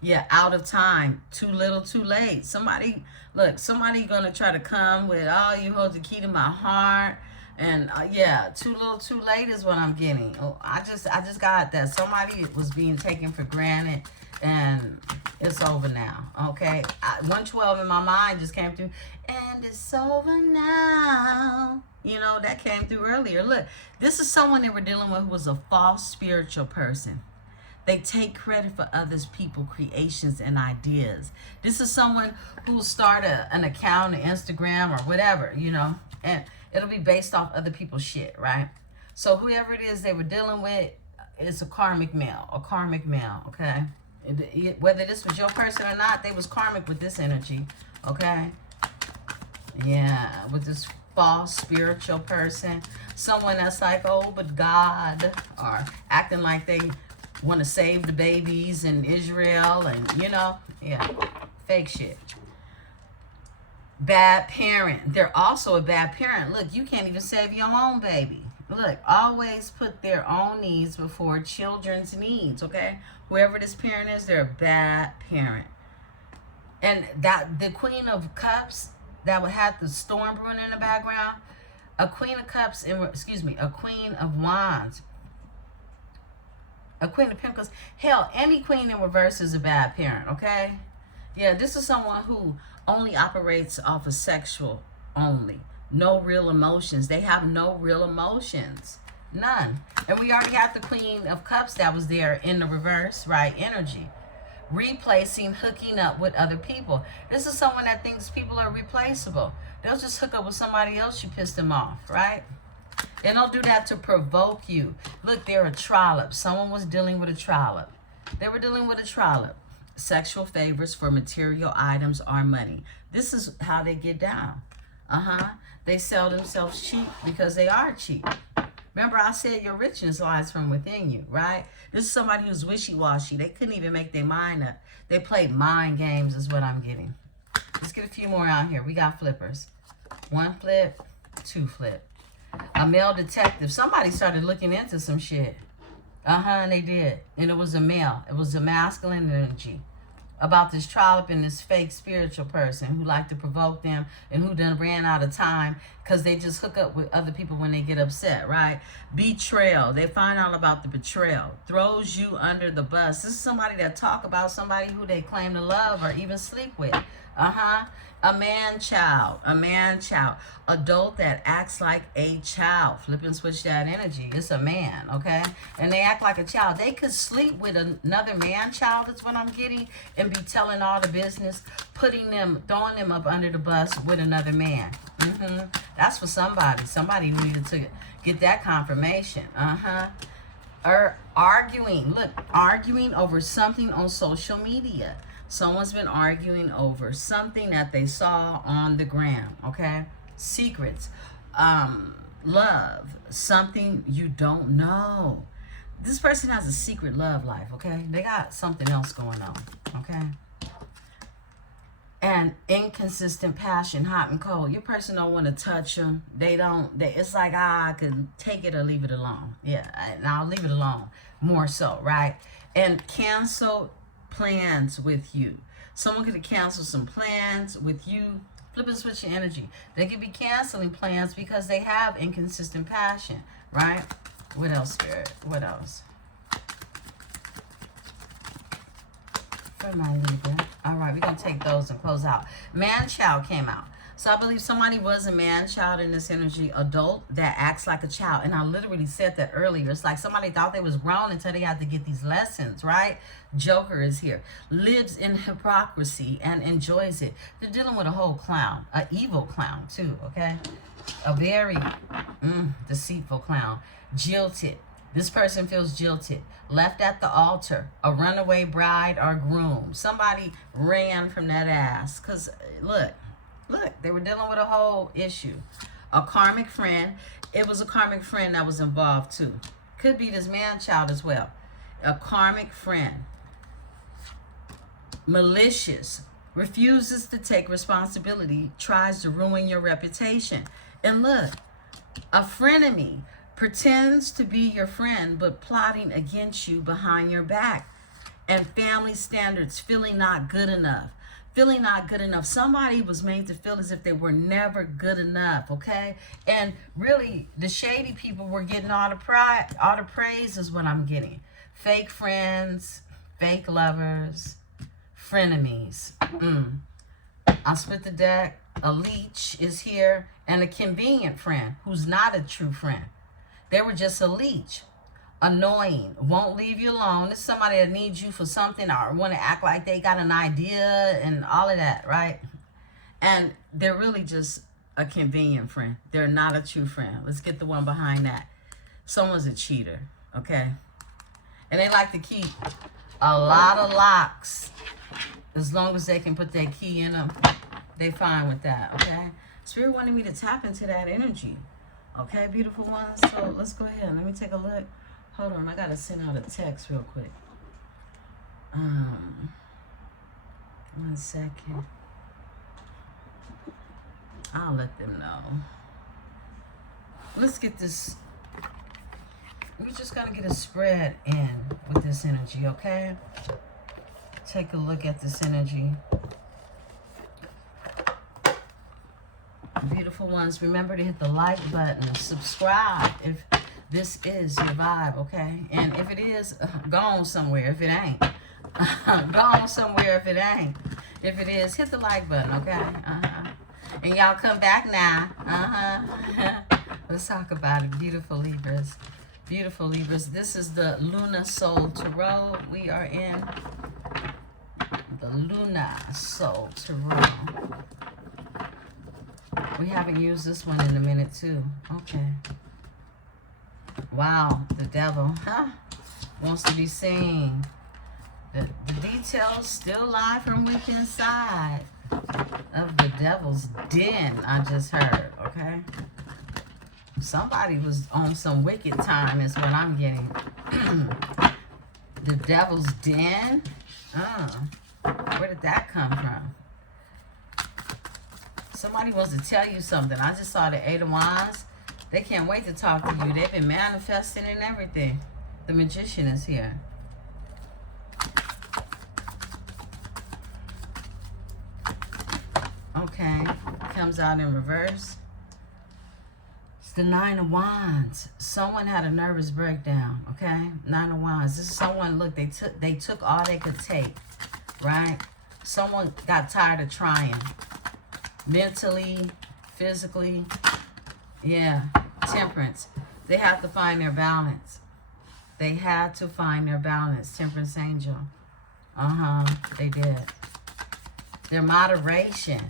Yeah, out of time. Too little, too late. Somebody gonna try to come with, oh, you hold the key to my heart. And yeah, too little, too late is what I'm getting. Oh, I just got that. Somebody was being taken for granted, and it's over now. Okay, 112 in my mind just came through, and it's over now. You know, that came through earlier. Look, this is someone that we're dealing with who was a false spiritual person. They take credit for others' people, creations, and ideas. This is someone who will start an account on Instagram or whatever, you know, and it'll be based off other people's shit, right? So whoever it is they were dealing with is a karmic male, okay? Whether this was your person or not, they was karmic with this energy, okay? Yeah, with this false spiritual person. Someone that's like, oh, but God, or acting like they want to save the babies in Israel and, you know, yeah, fake shit. Bad parent. They're also a bad parent. Look, you can't even save your own baby. Look, always put their own needs before children's needs, okay? Whoever this parent is, they're a bad parent. And that the Queen of Cups that would have the storm brewing in the background, a Queen of Cups, a Queen of Wands, a Queen of Pentacles. Hell, any queen in reverse is a bad parent, okay? Yeah, this is someone who only operates off of sexual only. No real emotions. They have no real emotions. None. And we already have the Queen of Cups that was there in the reverse, right? Energy. Replacing, hooking up with other people. This is someone that thinks people are replaceable. They'll just hook up with somebody else you pissed them off, right? And they'll do that to provoke you. Look, they're a trollop. Someone was dealing with a trollop. They were dealing with a trollop. Sexual favors for material items or money. This is how they get down. They sell themselves cheap because they are cheap. Remember I said your richness lies from within you, right? This is somebody who's wishy-washy. They couldn't even make their mind up. They played mind games is what I'm getting. Let's get a few more out here. We got flippers. 1 flip, 2 flip. A male detective. Somebody started looking into some shit. And they did. And it was a male. It was a masculine energy. About this trollop and this fake spiritual person who liked to provoke them and who done ran out of time because they just hook up with other people when they get upset, right? Betrayal. They find out about the betrayal. Throws you under the bus. This is somebody that talk about somebody who they claim to love or even sleep with. A man-child. A man-child. Adult that acts like a child. Flip and switch that energy. It's a man, okay? And they act like a child. They could sleep with another man-child, that's what I'm getting, and be telling all the business, throwing them up under the bus with another man. That's for somebody. Somebody needed to get that confirmation. Or arguing. Look, arguing over something on social media. Someone's been arguing over something that they saw on the gram, okay? Secrets, love, something you don't know. This person has a secret love life, okay? They got something else going on, okay? And inconsistent passion, hot and cold. Your person don't want to touch them. It's like, I can take it or leave it alone. Yeah, and I'll leave it alone more so, right? And cancel plans with you. Someone could have canceled some plans with you. Flip and switch your energy. They could be canceling plans because they have inconsistent passion, right? What else, Spirit? What else? For my little bit. All right, we're going to take those and close out. Man-child came out. So I believe somebody was a man-child in this energy, adult that acts like a child. And I literally said that earlier. It's like somebody thought they was grown until they had to get these lessons, right? Joker is here. Lives in hypocrisy and enjoys it. They're dealing with a whole clown, an evil clown too, okay? A very deceitful clown. Jilted. This person feels jilted. Left at the altar. A runaway bride or groom. Somebody ran from that ass. Because, look, they were dealing with a whole issue. A karmic friend. It was a karmic friend that was involved too. Could be this man-child as well. A karmic friend. Malicious. Refuses to take responsibility. Tries to ruin your reputation. And look, a frenemy. Pretends to be your friend, but plotting against you behind your back. And family standards, feeling not good enough. Feeling not good enough. Somebody was made to feel as if they were never good enough, okay? And really, the shady people were getting all the praise is what I'm getting. Fake friends, fake lovers, frenemies. I split the deck. A leech is here, and a convenient friend who's not a true friend. They were just a leech. Annoying. Won't leave you alone. It's somebody that needs you for something or want to act like they got an idea and all of that, right? And they're really just a convenient friend. They're not a true friend. Let's get the one behind that. Someone's a cheater, okay? And they like to keep a lot of locks. As long as they can put their key in them, they fine with that, okay? Spirit wanted me to tap into that energy. Okay, beautiful ones. So let's go ahead. Let me take a look. Hold on. I got to send out a text real quick. 1 second. I'll let them know. Let's get this. We're just going to get a spread in with this energy, okay? Take a look at this energy. Beautiful ones, remember to hit the like button, subscribe if this is your vibe, okay? And if it is, go on somewhere if it ain't. Go on somewhere if it ain't. If it is, hit the like button, okay? And y'all come back now. Let's talk about it. Beautiful Libras. Beautiful Libras. This is the Luna Soul Tarot. We are in the Luna Soul Tarot. We haven't used this one in a minute too. Okay. Wow, the devil, wants to be seen. The details still lie from within inside of the devil's den, I just heard, okay? Somebody was on some wicked time is what I'm getting. The devil's den? Where did that come from? Somebody wants to tell you something. I just saw the Eight of Wands. They can't wait to talk to you. They've been manifesting and everything. The Magician is here. Okay. Comes out in reverse. It's the Nine of Wands. Someone had a nervous breakdown. Okay. Nine of Wands. This is someone, look, they took all they could take. Right? Someone got tired of trying. Mentally, physically. Yeah, Temperance. They have to find their balance. They had to find their balance. Temperance angel. They did. Their moderation.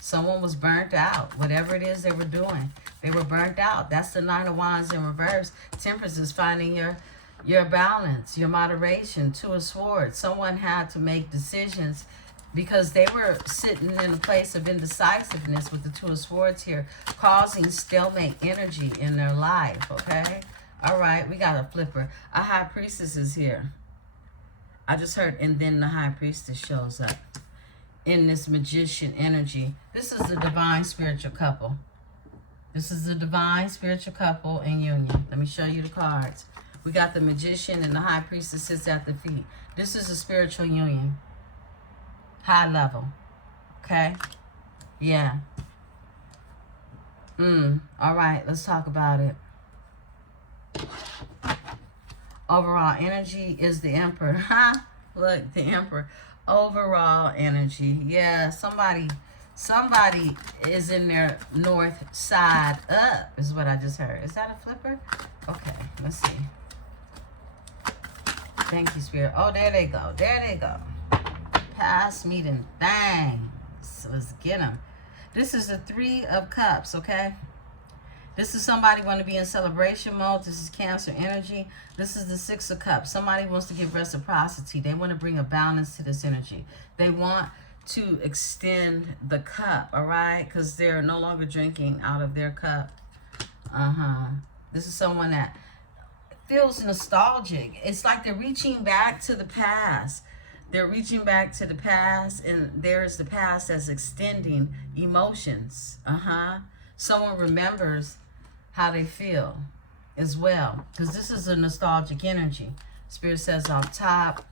Someone was burnt out. Whatever it is they were doing, they were burnt out. That's the Nine of Wands in reverse. Temperance is finding your balance, your moderation. Two of Swords. Someone had to make decisions because they were sitting in a place of indecisiveness with the Two of Swords here, causing stalemate energy in their life, okay? All right, we got a flipper. A High Priestess is here. I just heard, and then the High Priestess shows up in this Magician energy. This is the divine spiritual couple. This is the divine spiritual couple in union. Let me show you the cards. We got the Magician and the High Priestess sits at the feet. This is a spiritual union. High level. Okay? Yeah. All right, let's talk about it. Overall energy is the Emperor. Look, the Emperor. Overall energy. Yeah, somebody is in their north side up, is what I just heard. Is that a flipper? Okay, let's see. Thank you, Spirit. Oh, there they go. There they go. Past meeting things. Let's get them. This is the Three of Cups, okay? This is somebody want to be in celebration mode. This is Cancer energy. This is the Six of Cups. Somebody wants to give reciprocity. They want to bring a balance to this energy. They want to extend the cup, all right? Because they're no longer drinking out of their cup. This is someone that feels nostalgic. It's like they're reaching back to the past. They're reaching back to the past, and there's the past as extending emotions. Someone remembers how they feel as well, because this is a nostalgic energy. Spirit says off top,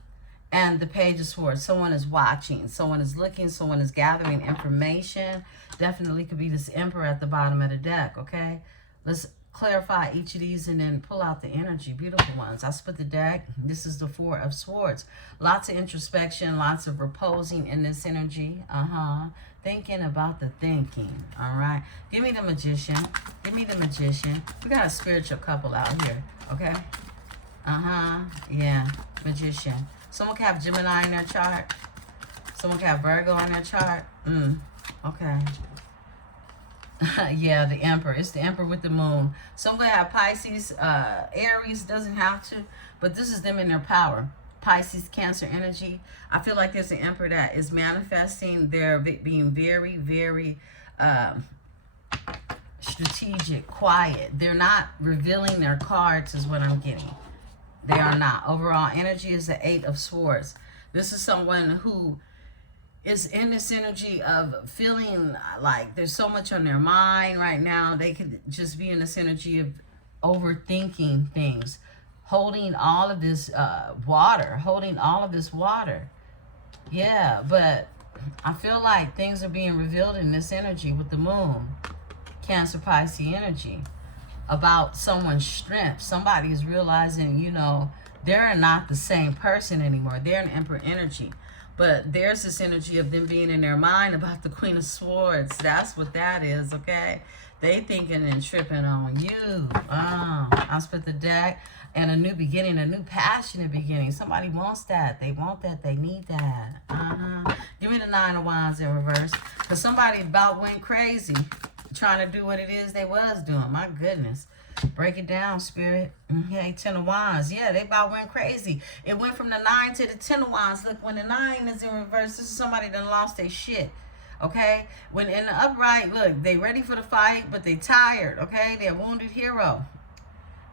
and the Page of Swords. Someone is watching, someone is looking, someone is gathering information. Definitely could be this Emperor at the bottom of the deck, okay? Let's clarify each of these and then pull out the energy. Beautiful ones. I split the deck. This is the Four of Swords. Lots of introspection, lots of reposing in this energy. Thinking about the thinking. All right. Give me the Magician. Give me the Magician. We got a spiritual couple out here. Okay. Yeah. Magician. Someone can have Gemini in their chart. Someone can have Virgo in their chart. Okay. Yeah, the Emperor. It's the Emperor with the moon. Some gonna have Pisces, Aries, doesn't have to, but this is them in their power. Pisces, Cancer energy. I feel like there's an Emperor that is manifesting. They're being very, very strategic, quiet. They're not revealing their cards is what I'm getting. They are not. Overall energy is the Eight of Swords. This is someone who is in this energy of feeling like there's so much on their mind right now. They could just be in this energy of overthinking things, holding all of this water. Yeah, but I feel like things are being revealed in this energy with the moon, Cancer, Pisces energy, about someone's strength. Somebody is realizing, you know, they're not the same person anymore. They're an Emperor energy. But there's this energy of them being in their mind about the Queen of Swords. That's what that is, okay? They thinking and tripping on you. I split the deck. And a new beginning, a new passionate beginning. Somebody wants that. They want that. They need that. Give me the Nine of Wands in reverse. Because somebody about went crazy trying to do what it is they was doing. My goodness. Break it down, Spirit. Okay, Ten of Wands. Yeah, they about went crazy. It went from the 9 to the 10 of Wands. Look, when the 9 is in reverse, this is somebody that lost their shit. Okay? When in the upright, look, they ready for the fight, but they tired. Okay? They're a wounded hero.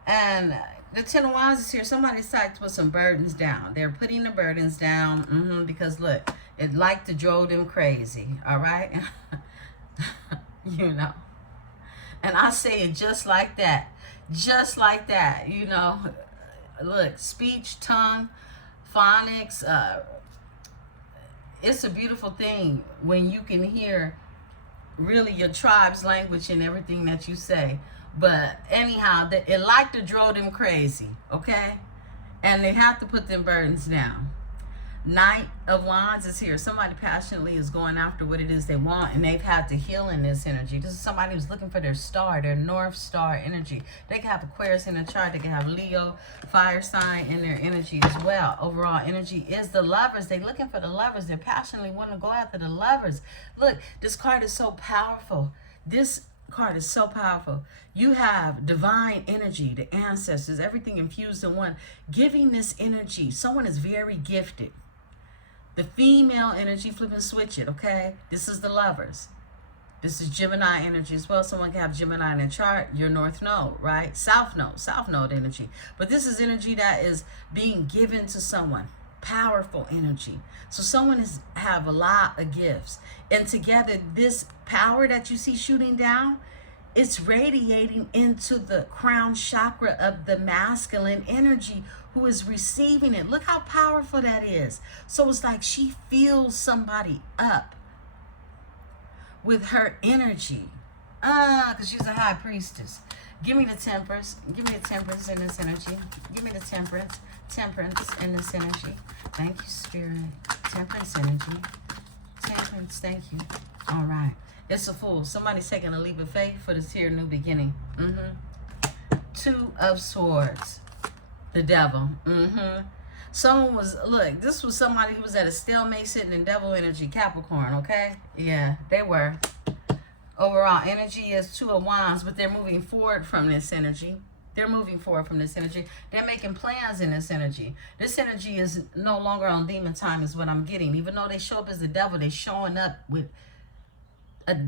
And the Ten of Wands is here. Somebody decided to put some burdens down. They're putting the burdens down because, look, it like to drove them crazy. All right? You know. And I say it just like that. Just like that. You know. Look, speech, tongue, phonics. It's a beautiful thing when you can hear really your tribe's language in everything that you say. But anyhow, it like to drove them crazy, okay? And they have to put them burdens down. Knight of Wands is here. Somebody passionately is going after what it is they want, and they've had to heal in this energy. This is somebody who's looking for their star, their North Star energy. They can have Aquarius in the chart. They can have Leo, fire sign in their energy as well. Overall energy is the Lovers. They're looking for the Lovers. They're passionately wanting to go after the Lovers. Look, this card is so powerful. This card is so powerful. You have divine energy, the ancestors, everything infused in one, giving this energy. Someone is very gifted. The female energy, flip and switch it, okay? This is the Lovers. This is Gemini energy as well. Someone can have Gemini in their chart, your North Node, right? South Node energy. But this is energy that is being given to someone. Powerful energy. So someone have a lot of gifts. And together, this power that you see shooting down, it's radiating into the crown chakra of the masculine energy who is receiving it. Look how powerful that is. So it's like she fills somebody up with her energy. Because she's a high priestess. Give me the Temperance. Give me the Temperance in this energy. Give me the Temperance. Temperance in this energy. Thank you, Spirit. Temperance energy. Temperance, thank you. All right. It's a Fool. Somebody's taking a leap of faith for this here new beginning. Two of Swords. The Devil. Someone was, look, this was somebody who was at a stalemate sitting in devil energy, Capricorn, okay? Yeah, they were. Overall energy is Two of Wands, but they're moving forward from this energy. They're moving forward from this energy. They're making plans in this energy. This energy is no longer on demon time is what I'm getting. Even though they show up as the devil, they're showing up with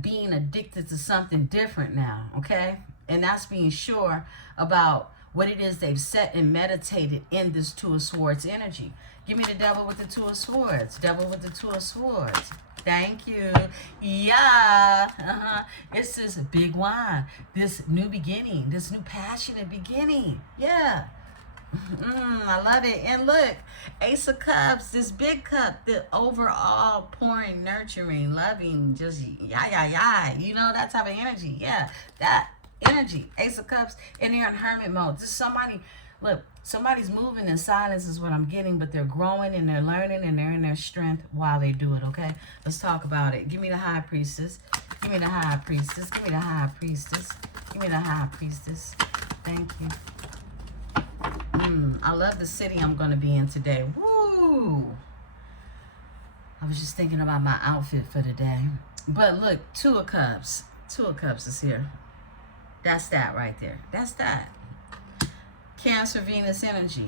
being addicted to something different now, okay? And that's being sure about what it is they've set and meditated in this Two of Swords energy. Give me the Devil with the Two of Swords. Devil with the Two of Swords. Thank you. Yeah. It's this big wine, this new beginning, this new passionate beginning. Yeah. I love it. And look, Ace of Cups, this big cup, the overall pouring, nurturing, loving, just yeah. You know, that type of energy. Yeah, that energy. Ace of Cups, and they're in hermit mode. This is somebody, look, somebody's moving in silence is what I'm getting, but they're growing and they're learning and they're in their strength while they do it, okay? Let's talk about it. Give me the High Priestess. Give me the High Priestess. Give me the High Priestess. Give me the High Priestess. Thank you. I love the city I'm going to be in today. Woo! I was just thinking about my outfit for today. But look, Two of Cups. Two of Cups is here. That's that right there. That's that. Cancer, Venus energy.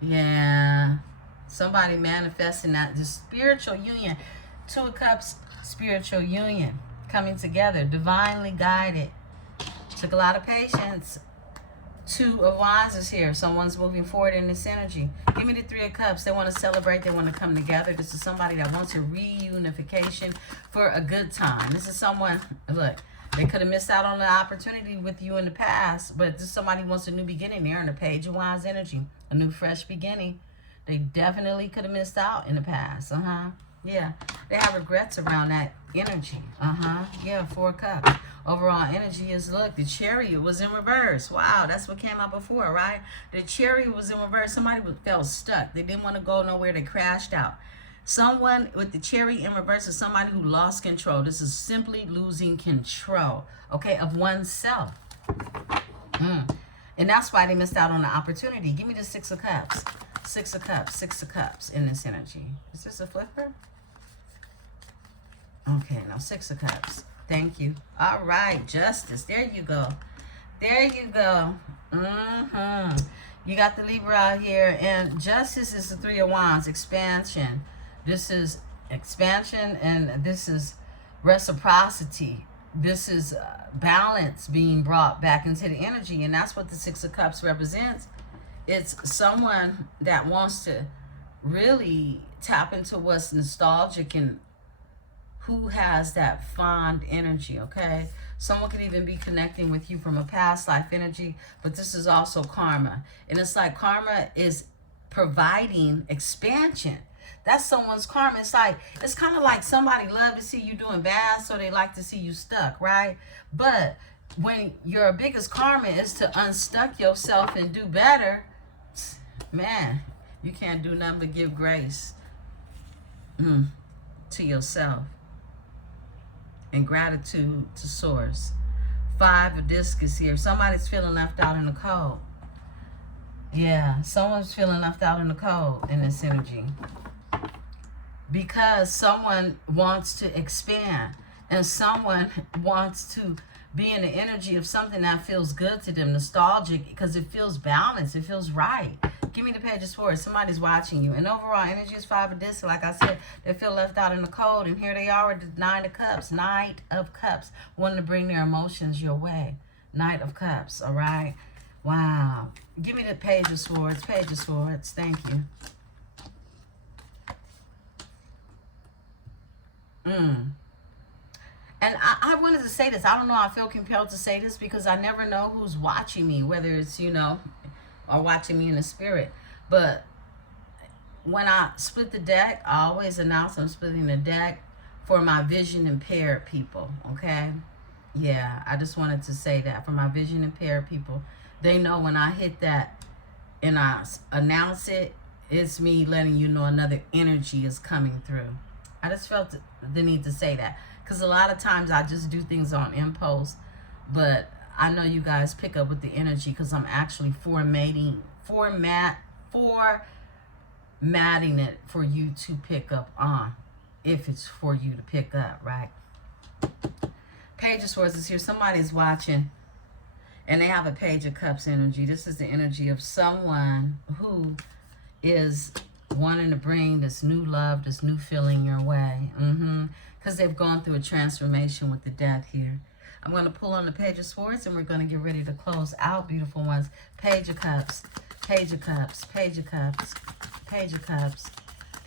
Yeah. Somebody manifesting that. The spiritual union. Two of Cups, spiritual union. Coming together. Divinely guided. Took a lot of patience. Two of Wands is here. Someone's moving forward in this energy. Give me the Three of Cups. They want to celebrate. They want to come together. This is somebody that wants a reunification for a good time. This is someone, look, they could have missed out on the opportunity with you in the past, but this is somebody who wants a new beginning. They're in the Page of Wands energy. A new, fresh beginning. They definitely could have missed out in the past. Yeah. They have regrets around that energy. Yeah, Four of Cups. Overall energy is, look, the Chariot was in reverse. Wow, that's what came out before, right? The Chariot was in reverse. Somebody felt stuck. They didn't want to go nowhere. They crashed out. Someone with the cherry in reverse is somebody who lost control. This is simply losing control, okay, of oneself. And that's why they missed out on the opportunity. Give me the Six of Cups. Six of Cups, Six of Cups in this energy. Is this a flipper? Okay, now Six of Cups. Thank you. All right, Justice. There you go. There you go. You got the Libra out here. And Justice is the Three of Wands. Expansion. This is expansion, and this is reciprocity. This is balance being brought back into the energy, and that's what the Six of Cups represents. It's someone that wants to really tap into what's nostalgic and who has that fond energy, okay? Someone could even be connecting with you from a past life energy, but this is also karma. And it's like karma is providing expansion. That's someone's karma. It's kind of like somebody love to see you doing bad, so they like to see you stuck, right? But when your biggest karma is to unstuck yourself and do better, man, you can't do nothing but give grace to yourself and gratitude to source. Five of Discus here. Somebody's feeling left out in the cold. Yeah, someone's feeling left out in the cold in this energy. Because someone wants to expand and someone wants to be in the energy of something that feels good to them, nostalgic, because it feels balanced, it feels right. Give me the Page of Swords. Somebody's watching you. And overall, energy is Five of Discs. Like I said, they feel left out in the cold. And here they are with the Nine of Cups. Knight of Cups. Wanting to bring their emotions your way. Knight of Cups. All right. Wow. Give me the Page of Swords. Page of Swords. Thank you. And I wanted to say this. I don't know. I feel compelled to say this because I never know who's watching me, whether it's, or watching me in the spirit. But when I split the deck, I always announce I'm splitting the deck for my vision impaired people, okay? Yeah, I just wanted to say that for my vision impaired people. They know when I hit that and I announce it, it's me letting you know another energy is coming through. I just felt the need to say that. Because a lot of times I just do things on impulse. But I know you guys pick up with the energy because I'm actually formatting it for you to pick up on. If it's for you to pick up, right? Page of Swords is here. Somebody's watching. And they have a Page of Cups energy. This is the energy of someone who is wanting to bring this new love, this new feeling your way. Because they've gone through a transformation with the Death here. I'm going to pull on the Page of Swords and we're going to get ready to close out, beautiful ones. Page of Cups, Page of Cups, Page of Cups, Page of Cups,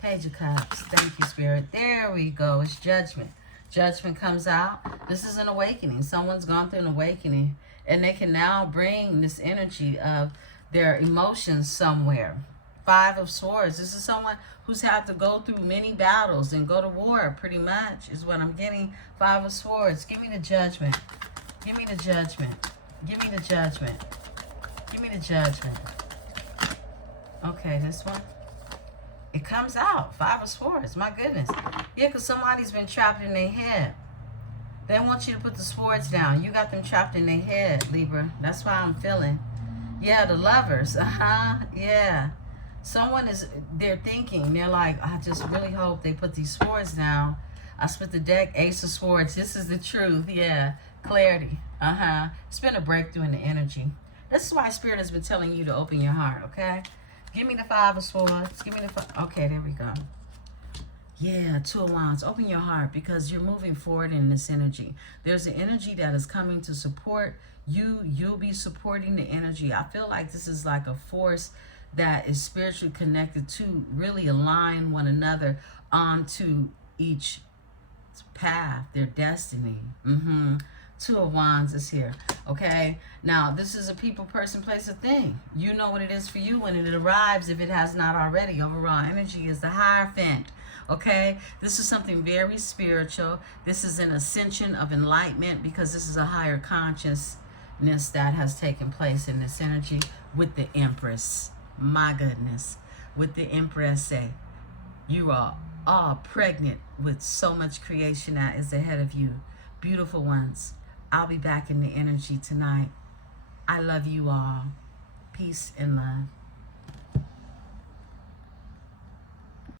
Page of Cups. Thank you, Spirit. There we go. It's Judgment. Judgment comes out. This is an awakening. Someone's gone through an awakening and they can now bring this energy of their emotions somewhere. Five of Swords. This is someone who's had to go through many battles and go to war, pretty much, is what I'm getting. Five of Swords. Give me the Judgment. Give me the Judgment. Give me the Judgment. Give me the Judgment. Okay, this one. It comes out. Five of Swords. My goodness. Yeah, because somebody's been trapped in their head. They want you to put the swords down. You got them trapped in their head, Libra. That's why I'm feeling. Yeah, the Lovers. Yeah. Someone they're thinking, they're like, I just really hope they put these swords down. I split the deck, Ace of Swords. This is the truth, yeah. Clarity, It's been a breakthrough in the energy. This is why Spirit has been telling you to open your heart, okay? Give me the Five of Swords. Give me the okay, there we go. Yeah, Two of Wands. Open your heart because you're moving forward in this energy. There's an energy that is coming to support you. You'll be supporting the energy. I feel like this is like a force that is spiritually connected to really align one another onto each path, their destiny. Two of Wands is here. Okay, now this is a people, person, place, or thing. You know what it is for you when it arrives, if it has not already. Overall energy is the Hierophant. Okay, this is something very spiritual. This is an ascension of enlightenment because this is a higher consciousness that has taken place in this energy with the Empress. My goodness, with the Empresse, you are all pregnant with so much creation that is ahead of you. Beautiful ones. I'll be back in the energy tonight. I love you all. Peace and love.